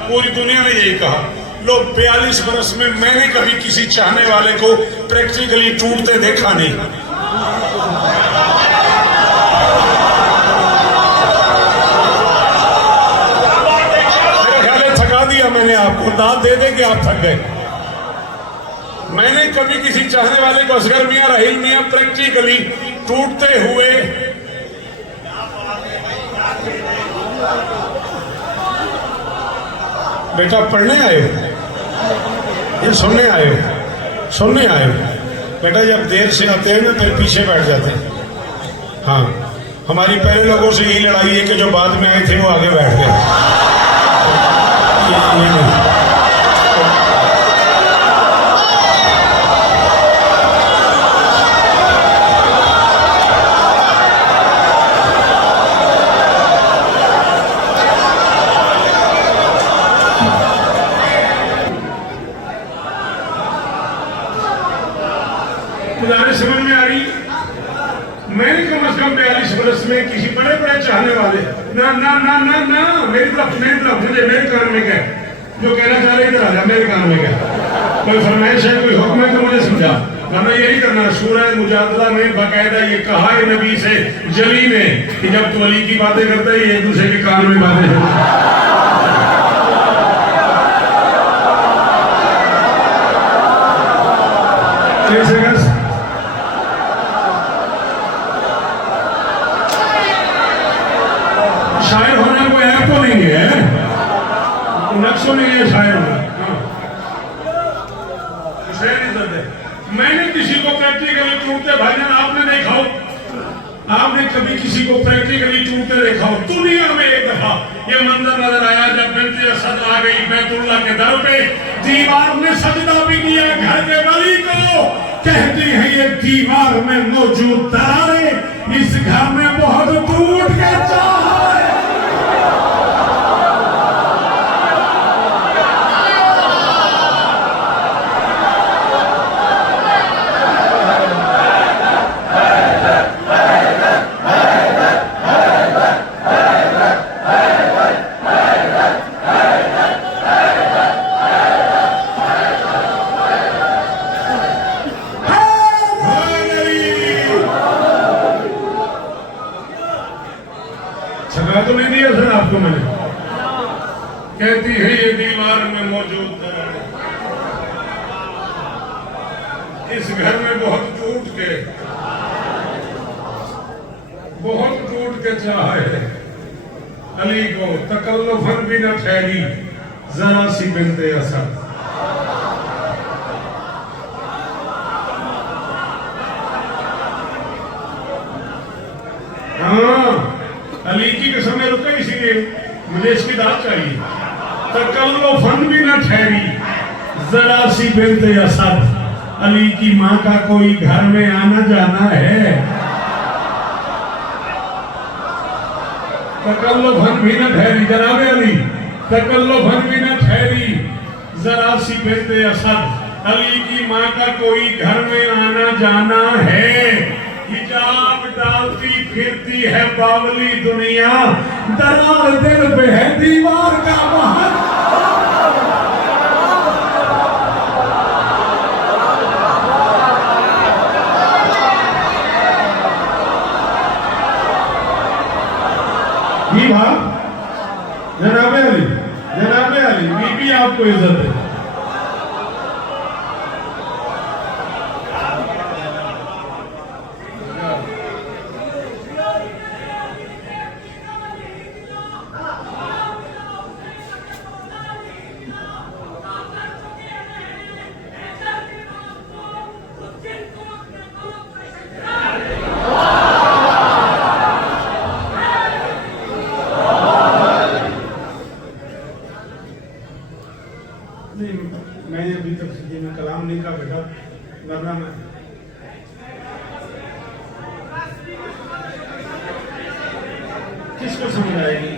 पूरी दुनिया ने यही कहा। लोग 42 बरस में मैंने कभी किसी चाहने वाले को प्रैक्टिकली टूटते देखा नहीं। मेरे ख्याल है थका दिया मैंने आपको, दाद दे दे के आप थक गए। मैंने कभी किसी चाहने वाले को असगर मियां, राहिल मियां प्रैक्टिकली टूटते हुए बेटा पढ़ने आए ये सुनने आए, सुनने आए बेटा। जब देर से आते हैं ना तो पीछे बैठ जाते हैं। हाँ, हमारी पहले लोगों से यही लड़ाई है कि जो बाद में आए थे वो आगे बैठ गए। ये नहीं। समझ में आ रही? मैंने कम से कम 42 बरस में किसी बड़े बड़े चाहने वाले ना ना ना ना ना मेरी तरफ मुझे मेरे कान में क्या जो कहना चाह रहे इधर आ जा, मेरे कान में क्या कोई फरमाइश है, कोई हुक्म है तो मुझे समझा। वरना यही करना। सूरह मुजादला में बाकायदा ये कहा है नबी से जली ने कि जब तू अली की बातें करते ही एक दूसरे के कान में बातें शायर होना कोई ऐप तो नहीं है, नक्शो नहीं है शायर होना। मैंने किसी को प्रैक्टिकली टूटते भाईजान आपने देखा हो, आपने कभी किसी को प्रैक्टिकली टूटते देखा हो? दुनिया में एक दफा ये मंजर नजर आया जब बिन्ते असद आ गई बैतुल्लाह के दर पे, दीवार ने सजदा भी किया घर के वली को, कहती है ये दीवार में मौजूद दरारें इस घर में बहुत टूट के चाह तो नहीं दिया सर आपको मैंने। कहती है ये दीवार में मौजूद दरारें इस घर में बहुत टूट के चाहे अली को तकल्लुफन भी न ठहरी जरा सी बिन्ते असद। हाँ अली की कसम में रुका, इसीलिए मुझे इसकी दाद चाहिए। तकल्लुफन भी न ठहरी जरा सी बिन्ते असद, अली की माँ का कोई घर में आना जाना है? तकल्लुफन भी न ठहरी जनाबे अली, तकल्लुफन भी न ठहरी जरा सी बिन्ते असद, अली की माँ का कोई घर में आना जाना है? हिजाब डालती फिरती है बावली दुनिया, दरार दिल पे है दीवार का महल। जनाबे अली बीबी आपको इज्जत है। मैंने अभी तक सीधे में कलाम नहीं कहा बेटा, वरना मैं किसको समझ आएगी?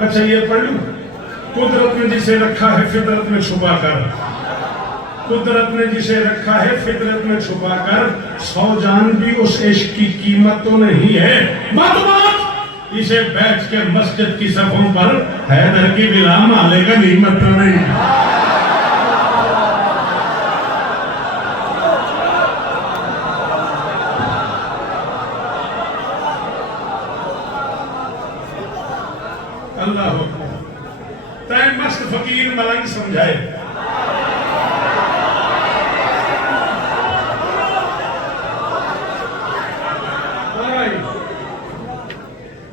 अच्छा ये पढ़ लूं। कुदरत ने जिसे रखा है फितरत में छुपा कर, कुदरत ने जिसे रखा है फितरत में छुपा कर, 100 जान भी उस इश्क की कीमत तो नहीं है। बात इसे बैठ के मस्जिद की सफों पर हैदर की बिला माले का नीमत तो नहीं। अल्लाह तय मस्त फकीर मलंग समझाए।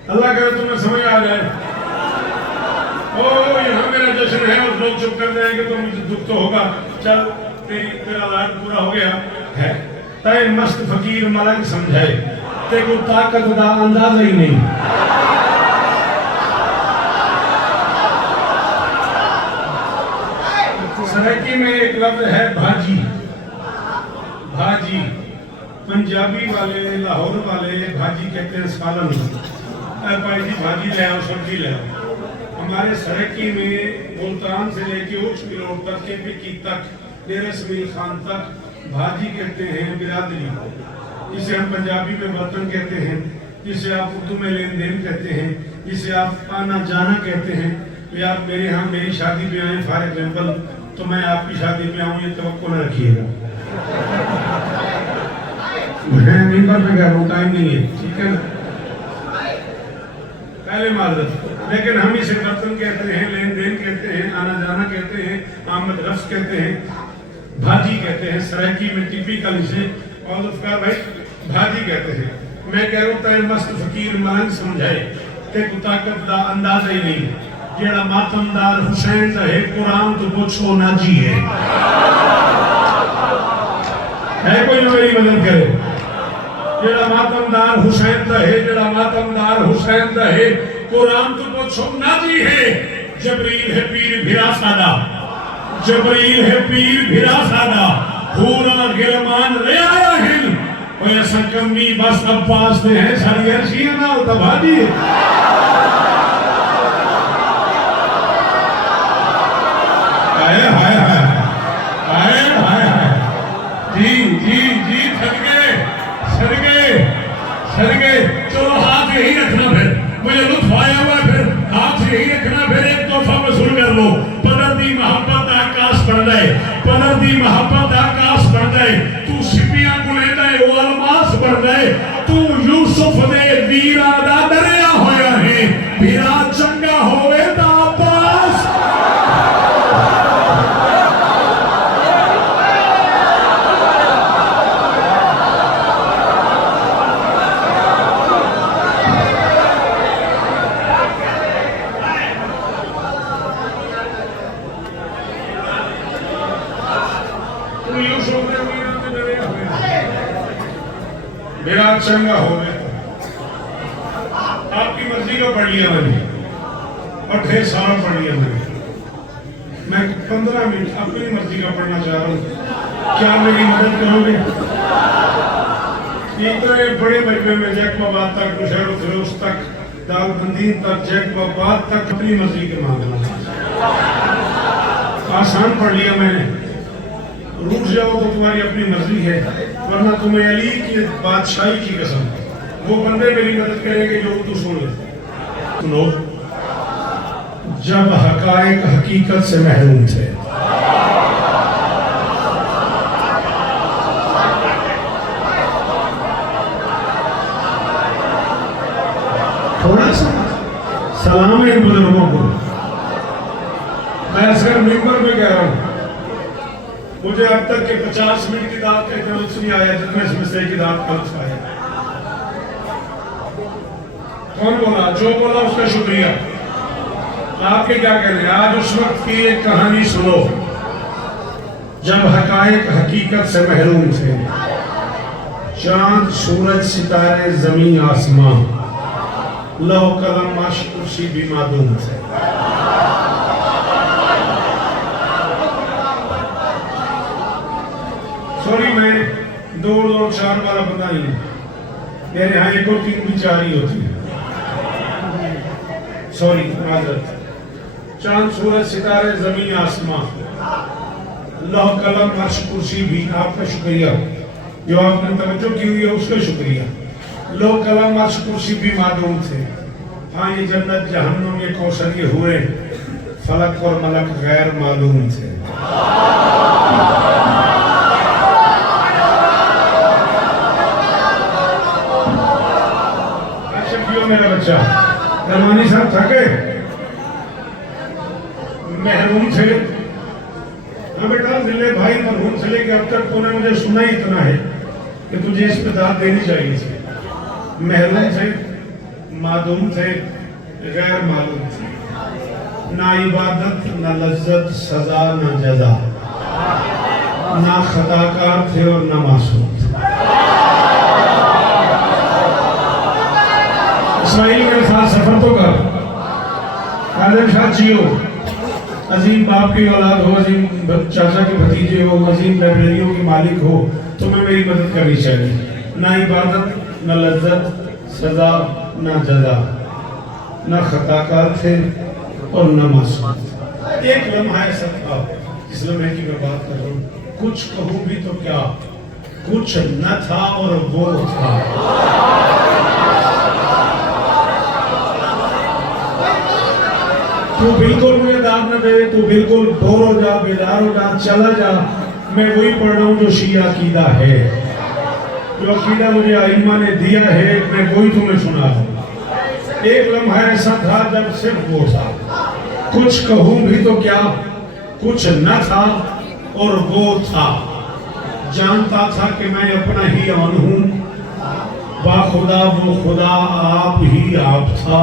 अल्लाह करे तुम्हें समझ आ जाए। ओ यहाँ मेरा जश्न है और लोग चुप कर जाएंगे तो मुझे दुख तो होगा। चल तेरा लाड पूरा हो गया है। तय मस्त फकीर मलंग समझाए, तेको ताकत का अंदाजा ही नहीं। सराइकी में एक लफ्ज है भाजी। भाजी पंजाबी वाले लाहौर वाले भाजी कहते हैं सालन। भाई जी भाजी ले आओ, सब्जी ले आओ। हमारे सराइकी में मुल्तान से लेके उच्च बिलोर तक के पिकी तक डेरा समील खान तक भाजी कहते हैं बिरादरी को। जिसे हम पंजाबी में बर्तन कहते हैं, जिसे आप उर्दू में लेन देन कहते हैं, जिसे आप आना जाना कहते हैं। कि आप मेरे यहाँ मेरी शादी पे आए फॉर एग्जाम्पल, तो मैं आपकी शादी पे आऊँ ये तवक्को न रखिएगा। मैं मिंबर पे कह रहा हूँ, टाइम नहीं है, ठीक है ना, पहले माजरत। लेकिन हम इसे बर्तन कहते हैं, लेन देन कहते हैं, आना जाना कहते हैं, आमद रफ्स कहते हैं, भाजी कहते हैं, सरायकी में टिपिकल इसे और उसका भाई भाजी कहते हैं। मैं कह रहा हूँ तय मस्त फकीर मलंग समझाए ते ताकत का अंदाजा ही नहीं। जेड़ा मातमदार हुसैन का है कुरान तो पूछो ना जी है कोई जो मेरी मदद करे। जेड़ा मातमदार हुसैन का है, जेड़ा मातमदार हुसैन का है कुरान तो पूछो ना जी है। जबरील है पीर भिरा सादा, जबरील है पीर भिरा सादा, पूरा गिलमान ले आया हिल और ऐसा कमी बस अब्बास ने है सारी अर्शिया ना तबादी। हाय हाय हाय हाय हाय हाय जी जी जी सदके सदके सदके। चलो हाथ यही रखना, फिर मुझे लुत्फ आया हुआ, फिर हाथ यही रखना, फिर एक तोहफा वसूल कर लो। पदर दी मोहब्बत आकाश बन जाए, पदर दी मोहब्बत आकाश बन जाए। तू सिपियां को ले जाए वो अलमास बन जाए। तू यूसुफ दे वीरा दा दरिया होया है, वीरा चंगा होवे ता अब्बास। मेरा चंगा हो गया। आपकी मर्जी का पढ़ लिया मैंने और ढेर सारा पढ़ लिया मैंने। मैं 15 मिनट अपनी मर्जी का पढ़ना चाह रहा हूँ, क्या मेरी मदद करोगे? इतने बड़े मजमे में जैकबाबाद तक, मुशर्रफ फिरोज तक, दालबंदी तक, जैकबाबाद तक अपनी मर्जी के मांगना आसान पढ़ लिया मैंने। रूठ जाओ तो तुम्हारी अपनी मर्जी है, वरना तुम्हें अली की बादशाही की कसम वो बंदे मेरी मदद करेंगे जो तू सुन ले। सुनो, जब हकायक हकीकत से महरूम थे, थोड़ा सा सलाम है बुजुर्गों को। मैं असगर मिंबर में कह रहा हूँ, मुझे अब तक के 50 मिनट की दात का इतना लुत्फ नहीं आया जितना इसमें से की दात का लुत्फ आया। कौन बोला? जो बोला उसका शुक्रिया। आपके क्या कहने हैं? आज उस वक्त की एक कहानी सुनो जब हकायक हकीकत से महरूम थे। चांद सूरज सितारे जमीन आसमां, लौह कलम अर्श कुर्सी भी मादूम थे। सॉरी, मैं 2 और 4 वाला बंदा ही हूं, मेरे यहाँ 1 और 3 भी 4 ही होती है। सॉरी, माजरत। चांद सूरज सितारे जमीन आसमां, लौह कलम अर्श कुर्सी भी, आपका शुक्रिया जो आपने तवज्जो की हुई है उसका शुक्रिया। लौह कलम अर्श कुर्सी भी मालूम थे। हाँ, ये जन्नत जहन्नुम ये कौशल ये हुए, फलक और मलक गैर मालूम थे। मेरा बच्चा रमानी साहब थके महरूम थे। हाँ बेटा, दिल्ली भाई मरहूम से लेकर अब तक तूने मुझे सुना ही इतना है कि तुझे इस पे दाद देनी चाहिए थी। महरूम थे, मादूम थे, गैर मालूम थे, ना इबादत ना लज्जत सजा ना जजा, ना खताकार थे और ना मासूम थे। इस्माइल मेरे साथ सफर तो कर, कादिर शाह जियो, अजीम बाप की औलाद हो, अजीम चाचा के भतीजे हो, अजीम लाइब्रेरियों के मालिक हो, तुम्हें मेरी मदद करनी चाहिए। ना इबादत ना लज्जत सजा ना जजा, ना खताकार थे और ना मासूम। एक लम्हा ऐसा था, इस लम्हे की मैं बात कर रहा हूँ। कुछ कहूँ भी तो क्या, कुछ न था और वो था। तू बिल्कुल मुझे दाद न दे, तू बिल्कुल बोर हो जा, बेदार हो जा, चला जा। मैं वही पढ़ रहा हूँ जो शिया अकीदा है, जो अकीदा मुझे आइम्मा ने दिया है, मैं वही तुम्हें सुना रहा हूँ। एक लम्हा ऐसा था जब सिर्फ वो था, कुछ कहूँ भी तो क्या, कुछ न था और वो था। जानता था कि मैं अपना ही आन हूँ, बाखुदा वो खुदा आप ही आप था,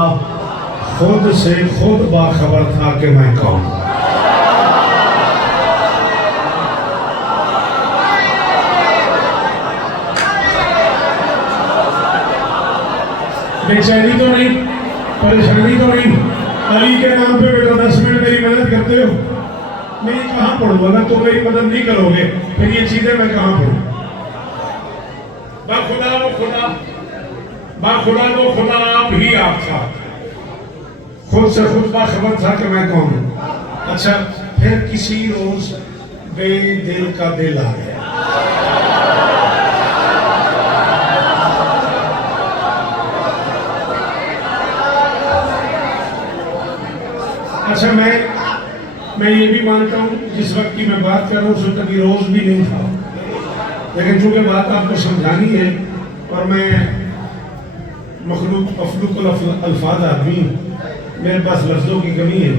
खुद से खुद बाखबर था कि मैं कौन हूँ। बेचैनी तो नहीं, परेशानी तो नहीं? अली के नाम पे बेटा 10 मिनट मेरी मदद करते हो? मैं ये कहाँ पढ़ूँ? अगर तुम मेरी मदद नहीं करोगे फिर ये चीजें मैं कहाँ पढ़ूँ? बाखुदा वो खुदा, बाखुदा वो खुदा आप ही आप था, खुद से खुद बाखबर था कि मैं कौन हूँ। अच्छा, फिर किसी रोज बेदिल का दिल आ गया। अच्छा, मैं ये भी मानता हूँ जिस वक्त की मैं बात कर रहा हूँ उस वक्त कभी रोज भी नहीं था, लेकिन चूंकि बात आपको समझानी है और मैं मखलूक अफलुकुल अल्फाज आदमी हूँ, मेरे पास लफ्ज़ों की कमी है,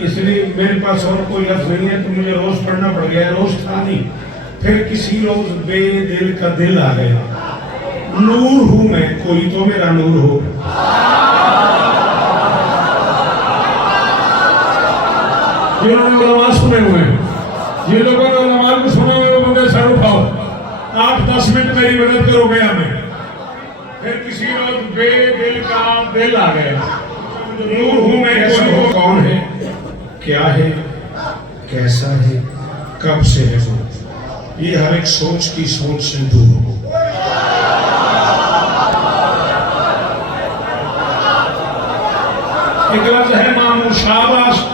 इसलिए मेरे पास और कोई लफ्ज़ नहीं है तो मुझे रोज पढ़ना पड़ गया। रोज था नहीं, फिर किसी रोज बेदिल का दिल आ गया। नूर हूँ मैं, कोई तो मेरा नूर हो। जिन्होंने नमाज सुने हुए हैं, जिन लोगों ने नमाज को सुना हुआ वो बंदे सर उठाओ, 8-10 मिनट मेरी मदद करो। गया मैं, फिर किसी रोज बेदिल का दिल आ गया। नूर हूँ मैं, कोई कौन है, क्या है, कैसा है, कब से है वो, ये हर एक सोच की सोच से दूर हो। एक लफ्ज है मामूर, शाबाश।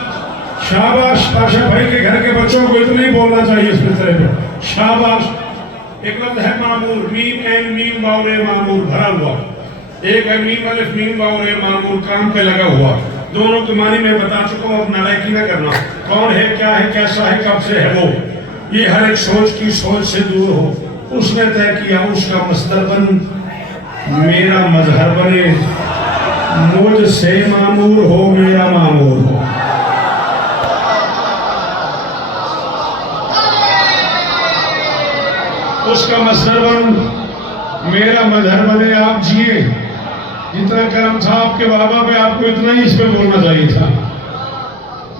शाबाश पाशा भाई के घर के बच्चों को इतना ही बोलना चाहिए इस तरह पे, शाबाश। एक लफ्ज है मामूर, मीम एन मीम बाउरे मामूर भरा हुआ, एक है मीम अलिफ मीम बाउरे मामूर काम पे लगा हुआ। दोनों की मानी मैं बता चुका हूँ, अब नालायकी ना करना। कौन है, क्या है, कैसा है, कब से है वो, ये हर एक सोच की सोच से दूर हो। उसने तय किया उसका मस्तर बन, मेरा मजहर बने, मुझसे मामूर हो, मेरा मामूर हो। उसका मस्तर बन, मेरा मजहर बने, आप जिए। जितना कर्म था आपके बाबा पे, आपको इतना ही इस पे बोलना चाहिए था।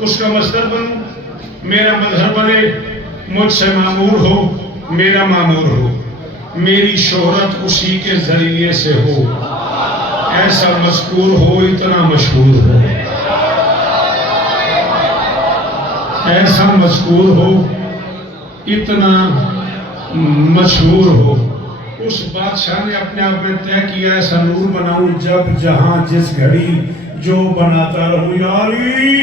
उसका मस्तर बन, मेरा मजहर बने, मुझसे मामूर हो, मेरा मामूर हो, मेरी शोहरत उसी के जरिए से हो, ऐसा मशहूर हो, इतना मशहूर हो, ऐसा मशहूर हो, इतना मशहूर हो। उस बादशाह ने अपने आप में तय किया, ऐसा नूर बनाऊं जब जहां जिस घड़ी जो बनाता रहूं। यारी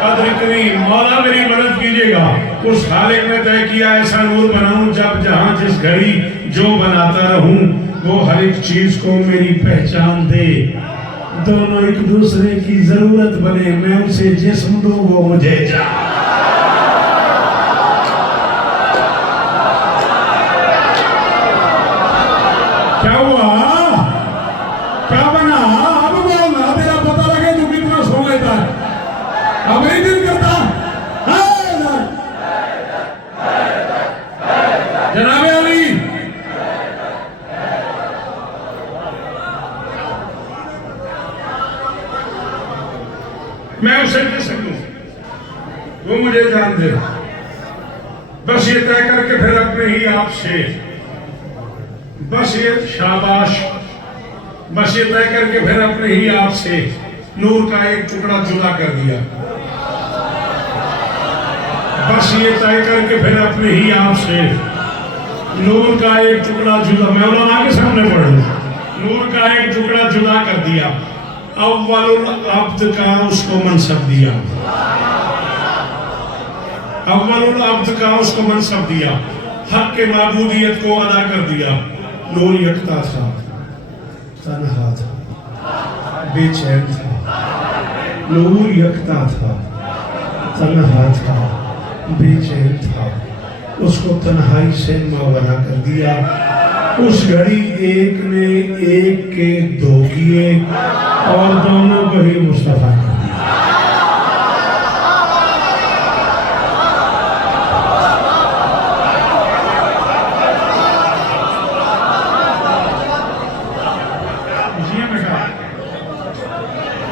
अदरिकनी, मौला मेरी मदद कीजिएगा। उस खालिक ने तय किया, ऐसा नूर बनाऊं जब जहां जिस घड़ी जो बनाता रहूं, वो हर एक चीज को मेरी पहचान दे, दोनों एक दूसरे की जरूरत बने, मैं उसे जिस्म दूं वो मुझे जान। क्या हुआ, क्या बना, अब बोलना, तेरा पता लगे तू कितना सो लेता है, अब नहीं दिल करता। जनाब अली, मैं उसे दे सकूं, वो मुझे जान दे, बस ये तय करके फिर अपने ही आप से, बस ये शाबाश, बस ये तय करके फिर अपने ही आप से नूर का एक टुकड़ा जुदा कर दिया। बस ये तय करके फिर अपने ही आप से नूर का एक टुकड़ा जुदा, मैं उलमा के सामने पढ़ूं, नूर का एक टुकड़ा जुदा कर दिया। अव्वलुल अब्द का उसको मनसब दिया, अव्वलुल अब्द का उसको मनसब दिया। हक के माबूदियत को अदा कर दिया। नूर यकता था, तन्हा था, बेचैन था। नूर यकता था, तन्हा था, बेचैन था। उसको तन्हाई से मावरा कर दिया। उस घड़ी एक ने एक के दो किए और दोनों को ही मुस्तफा कर दिया।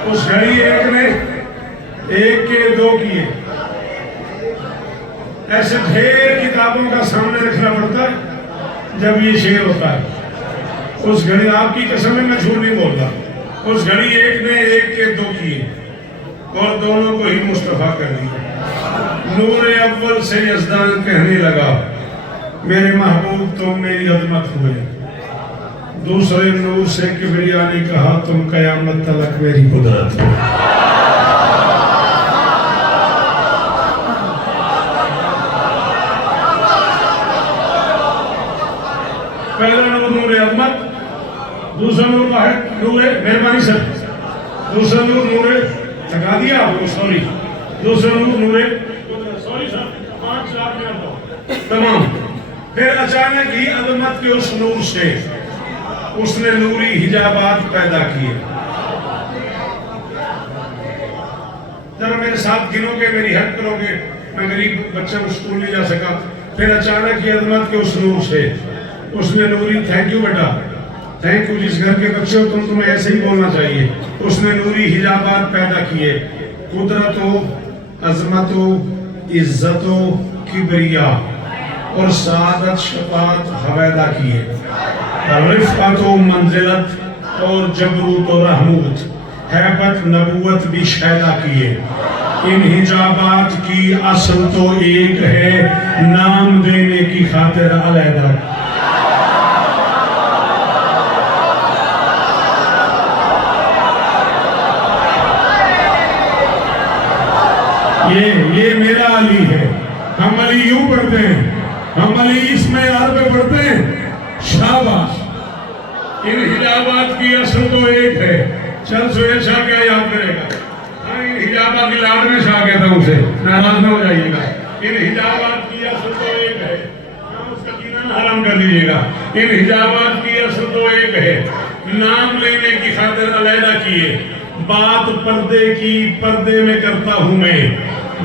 उस घड़ी एक ने एक के दो किए। ऐसे ढेर किताबों का सामने रखना पड़ता है जब ये शेर होता है। उस घड़ी आपकी कसम में मैं झूठ नहीं बोलता। उस घड़ी एक ने एक के दो किए और दोनों को ही मुस्तफा कर दिया। नूर अव्वल से यज़दान कहने लगा, मेरे महबूब तुम मेरी अज़मत हुए। दूसरे नूर से किबरिया ने कहा, तुम कयामत तलक मेरी कुदरत हो। पहला नूर नूर अज़मत, दूसरा नूर नूर मेहरबानी सर, दूसरा नूर नूर थका दिया आपको, सॉरी। दूसरा नूर नूर सॉरी सर, 5-4 मिनट तमाम। फिर अचानक ही अज़मत के उस नूर से उसने नूरी हिजाबात पैदा किए। जरा मेरे साथ गिनोगे, मेरी हेल्प करोगे, मैं गरीब बच्चे को स्कूल नहीं जा सका। फिर अचानक ही अज़मत के उस नूर से उसने नूरी, थैंक यू बेटा, थैंक यू, जिस घर के बच्चे हो तुम्हें ऐसे ही बोलना चाहिए। उसने नूरी हिजाबात पैदा किए। कुदरतो, अज़मतो, इज्जतो, किबरिया और सादत शफात हवैदा किए। रिफ़अत व मंजिलत और जबरूत और रहमूत, हैबत नबूवत भी शैदा किए। इन हिजाबात की असल तो एक है, नाम देने की खातिर अलहदा। ये मेरा अली है। हम अली यूं पढ़ते हैं, हम अली इसमें यार पे पढ़ते हैं। शाबाश। इन हिजाबात की असल तो एक है। चल सुहेल शाह क्या याद करेगा? हाँ, इन हिजाबात की लाड में शाह कहता हूं उसे, नाराज न हो जाइएगा। इन हिजाबात की असल तो एक है, उसका जीना हराम कर दीजिएगा। इन हिजाबात की असल तो एक है, नाम लेने की खातिर अलहदा किए। बात पर्दे की पर्दे में करता हूं मैं,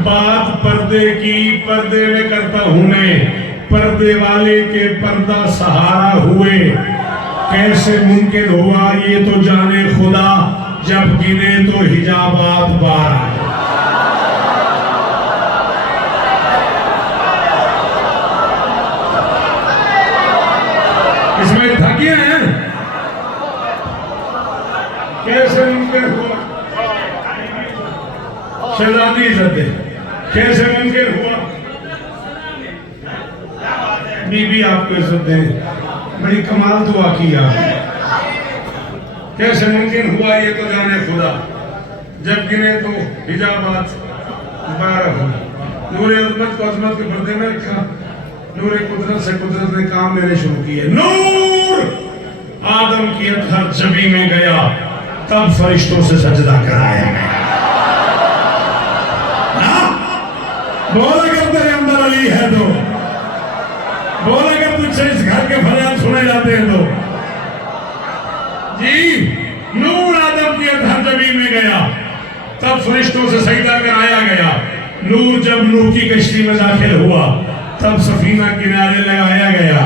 बात पर्दे की पर्दे में करता हूं मैं। पर्दे वाले के पर्दा सहारा हुए, कैसे मुमकिन हुआ ये तो जाने खुदा, जब गिने तो हिजाबात 12। इसमें थकिए हैं, कैसे मुमकिन हुआ? शहजादी इज्जत दे, कैसे मुमकिन हुआ? बीबी आपको इज्जत दे, बड़ी कमाल दुआ की आपने। कैसे मुमकिन हुआ ये तो जाने खुदा, जब गिने तो हिजाबात 12 हुई। नूर अज़मत को अज़मत के पर्दे में रखा, नूर कुदरत से कुदरत ने काम लेने शुरू किए। नूर आदम की अतहर जबी में गया, तब फरिश्तों से सजदा कराया गया। बोल अगर तेरे अंदर अली है तो, बोल अगर तुझसे इस घर के फरियाद सुने जाते हैं तो। जी, नूर आदम की अतहर जबी में गया, तब फरिश्तों से सजदा कराया गया। नूर जब नूह की कश्ती में दाखिल हुआ, तब सफीना किनारे लगाया गया।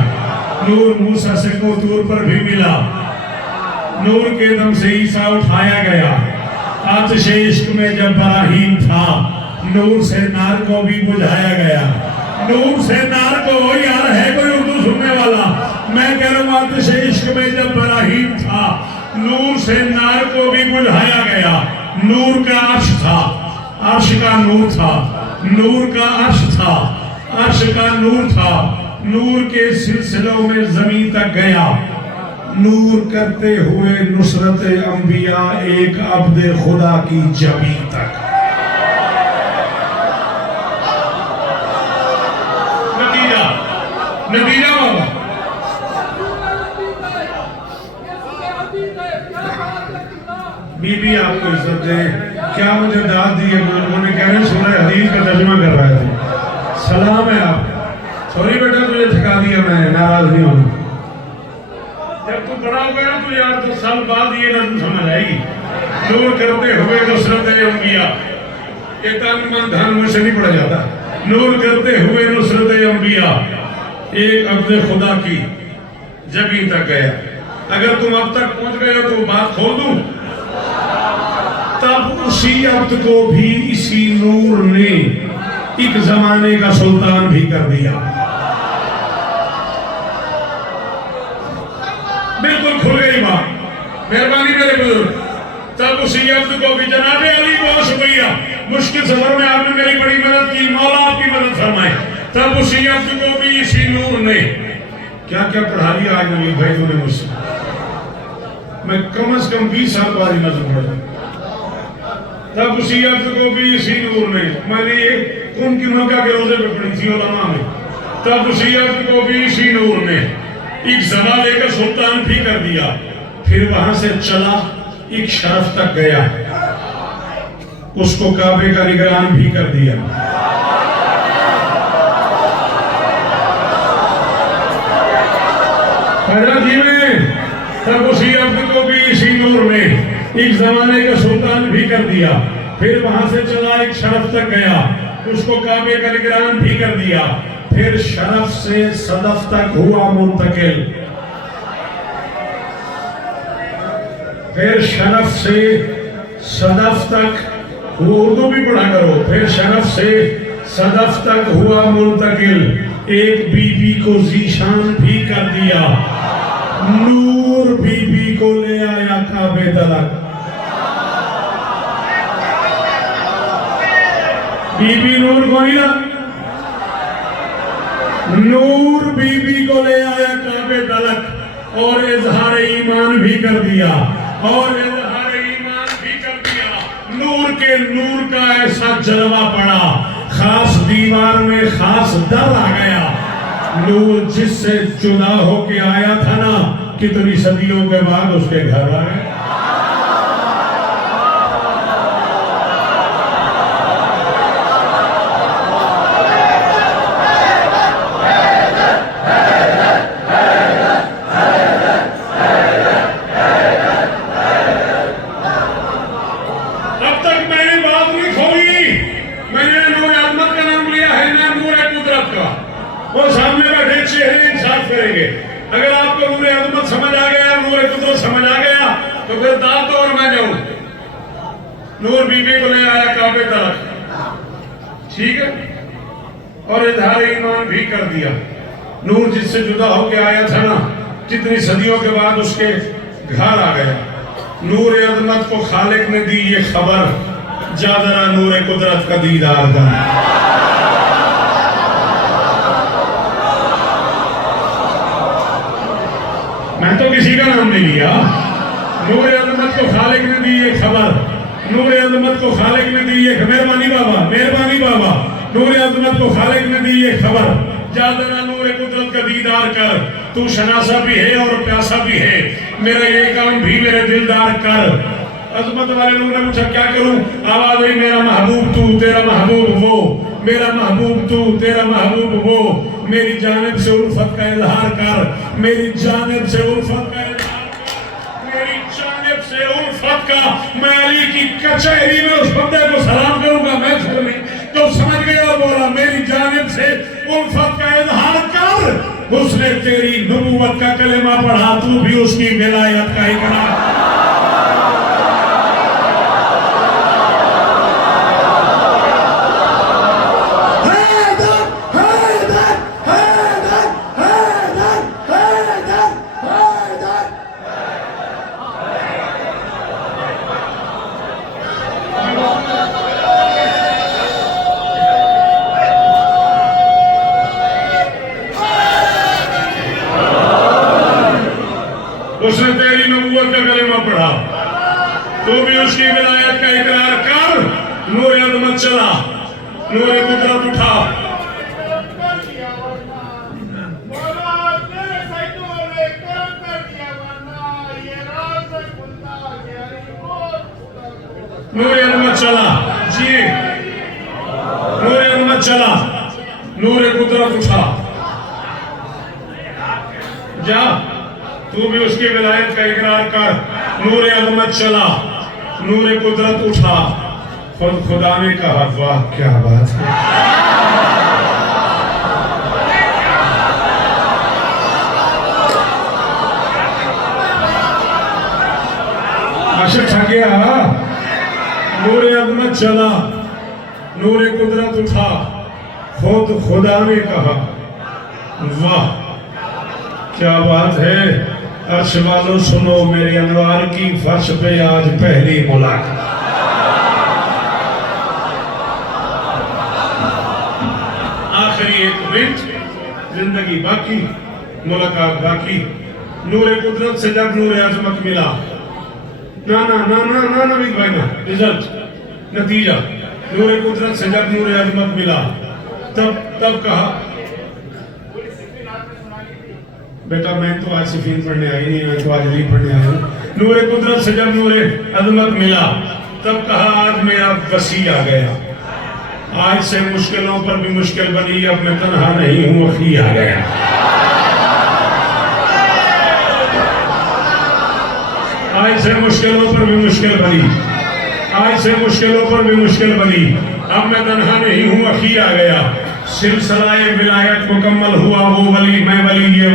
नूर मूसा से तूर पर भी मिला, नूर के दम से ईसा उठाया गया। आतिश इश्क में जब इब्राहीम था, नूर से नार को भी बुझाया गया। नूर से नार को, यार है कोई उर्दू सुनने वाला? मैं कह रहा हूं, आतिश इश्क में जब इब्राहीम था, नूर से नार को भी बुझाया गया। नूर का अर्श था, अर्श का नूर था, नूर का अर्श था, अर्श का नूर था। नूर के सिलसिलों में जमीन तक गया, नूर करते हुए नुसरत अंबिया एक अब्दे खुदा की जबी तक। नतीजा नतीजा बाबा बीबी आपको इज्जत दे, क्या मुझे दाद दी है? उन्होंने कह रहे सुना हदीस का तर्जुमा कर रहा है। सलाम है आप। सॉरी बेटा तुझे थका दिया, मैं नाराज नहीं होना। जब तू बड़ा हो गया तो यार 2 साल बाद ये नज़म समझ आएगी। नूर करते हुए नुसरत अंबिया, ये तन मन धन मुझसे नहीं पड़ा जाता। नूर करते हुए नुसरत अंबिया, एक अब्द खुदा की जबी तक गया। अगर तुम अब तक पहुंच गए हो तो बात खोल दूं। तब उसी अब्द को भी इसी नूर ने एक जमाने का सुल्तान भी कर दिया। बिल्कुल खुल गई बात। मेहरबानी मेरे बुजुर्ग। तब उसी अब्द को भी जनाबे अली बहुत शुक्रिया, मुश्किल सफर में आपने मेरी बड़ी मदद की, मौला आपकी मदद फरमाए। तब उसी अब्द को भी इसी नूर ने क्या क्या पढ़ा लिया आज नबी भाई तूने मुझसे। मैं कम से कम 20 साल बाद ही नजर पढ़ा। तब उसी अब्द को भी इसी नूर ने, मैंने ये उनकी मक्का के रोजे पे पढ़ी थी उलमा में। तब उसी अब्द को भी इसी नूर ने एक ज़माने का सुल्तान भी कर दिया। फिर वहां से चला एक शरफ तक गया, उसको काबे का निगरान भी कर दिया। जी में तब उसी अब्द को भी इसी नूर ने एक जमाने का सुल्तान भी कर दिया। फिर वहां से चला एक शरफ तक गया, उसको काबे का निगरान भी कर दिया। फिर शरफ से सदफ तक हुआ मुंतकिल। फिर शरफ से सदफ तक, वो उर्दू भी पढ़ा करो। फिर शरफ से सदफ तक हुआ मुंतकिल, एक बीबी को जीशान भी कर दिया। नूर बीबी को ले आया काबे तलक। बीबी नूर को नहीं ना, नूर बीबी को ले आया काबे तलक और इजहार ईमान भी कर दिया। नूर के नूर का ऐसा जलवा पड़ा, खास दीवार में खास दर आ गया। नूर जिससे जुदा होके आया था ना, कितनी सदियों के बाद उसके घर आ गया। अगर आपको नूर अज़मत समझ आ गया, नूर कुदरत समझ आ गया, तो फिर दाद दो और मैं जाऊं। नूर बीबी को ले आया काबे तलक, ठीक है, और इजहार ईमान भी कर दिया। नूर जिससे जुदा होके आया था ना, कितनी सदियों के बाद उसके घर आ गया। नूर अज़मत को खालिक ने दी ये खबर, जा जरा नूर कुदरत का दीदार कर। मैं तो किसी का नाम नहीं लिया। नूर अज़मत को खालिक ने दी ये खबर, नूर अज़मत को खालिक ने दी ये, मेहरबानी बाबा, मेहरबानी बाबा। नूर अज़मत को खालिक ने दी ये खबर, जा जरा नूर कुदरत का दीदार कर। तू शनासा भी है और प्यासा भी है, मेरा ये काम भी मेरे दिलदार कर। अज़मत वाले लोगों ने पूछा क्या करूं? आवाज हुई, मेरा महबूब तू, तेरा महबूब वो, मेरा महबूब तू, तेरा महबूब वो। मेरी जानिब से उल्फत का इजहार कर, मेरी जानिब से उल्फत का इजहार कर, मेरी जानिब से उल्फत का। मैं अली की कचहरी में उस बंदे को सलाम करूंगा, मैं नहीं तो समझ गया और बोला, मेरी जानिब से उल्फत का इजहार कर। उसने तेरी नबूवत का कलेमा पढ़ा, तू भी उसकी विलायत का इकरार। उसने तेरी नबूवत का कलेमा पढ़ा, तू भी उसकी विलायत का इकरार कर। नूर अज़मत चला, नूर कुदरत उठा। नूर अजमत चला जी, नूर अजमत चला, नूर कुदरत उठा। जा तू भी उसकी विलायत का इकरार कर। नूर अजमत चला, नूर कुदरत उठा। खुद खुदा ने कहा, वाह क्या बात है। अच्छा गया। नूर अजमत चला, नूर कुदरत उठा। खुद खुदा ने कहा, वाह क्या बात है। अर्श वालों सुनो, मेरे अनवार की फर्श पे आज पहली मुलाकात। आखिरी एक मिनट, जिंदगी बाकी, मुलाकात बाकी। नूर कुदरत से जब नूर अजमत मिला, ना ना ना ना ना ना भाई ना, रिजल्ट नतीजा, नूर कुदरत से जब नूर अजमत मिला, तब कहा, बेटा मैं तो आज सिफीन पढ़ने आई नहीं, मैं तो आज नहीं पढ़ने आया हूँ। नूर कुदरत से जब नूर अजमत मिला, तब कहा आज मेरा वसी आ गया। आज से मुश्किलों पर भी मुश्किल बनी, अब मैं तन्हा नहीं हूँ, वही आ गया। आज से मुश्किलों पर भी मुश्किल बनी, आज से मुश्किलों पर भी मुश्किल बनी, अब मैं तन्हा नहीं हूँ, वही आ गया। सिलसिला विलायत मुकम्मल हुआ, वो वली मैं वली, ये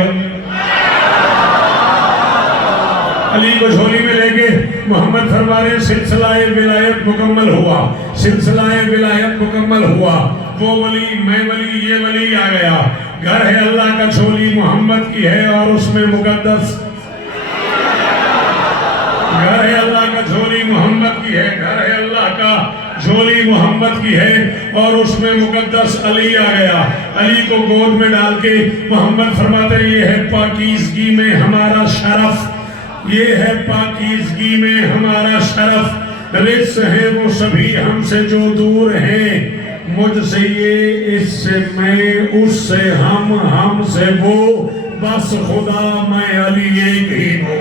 अली को झोली में लेके मोहम्मद फरमा रहे, सिलसिला विलायत मुकम्मल हुआ, सिलसिला विलायत मुकम्मल हुआ, वो वली मैं वली, ये वली आ गया। घर है अल्लाह का, झोली मोहम्मद की है और उसमें मुकद्दस, घर है अल्लाह का, झोली मोहम्मद की है, घर है अल्लाह का, झोली मोहम्मद की है और उसमें मुकद्दस अली आ गया। अली को गोद में डाल के मोहम्मद फरमाते, ये है पाकीज़गी में हमारा शरफ, ये है पाकीज़गी में हमारा शरफ। रिज़्क़ है वो सभी हमसे जो दूर हैं, मुझसे ये, इससे मैं, उससे हम, हमसे वो, बस खुदा मैं अली एक ही हूँ।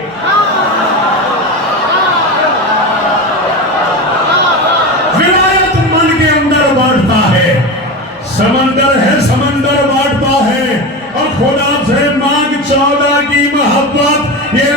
विलायत मन के अंदर बांटता है, समंदर है समंदर बांटता है, और खुदा से मांग 14 की मोहब्बत, ये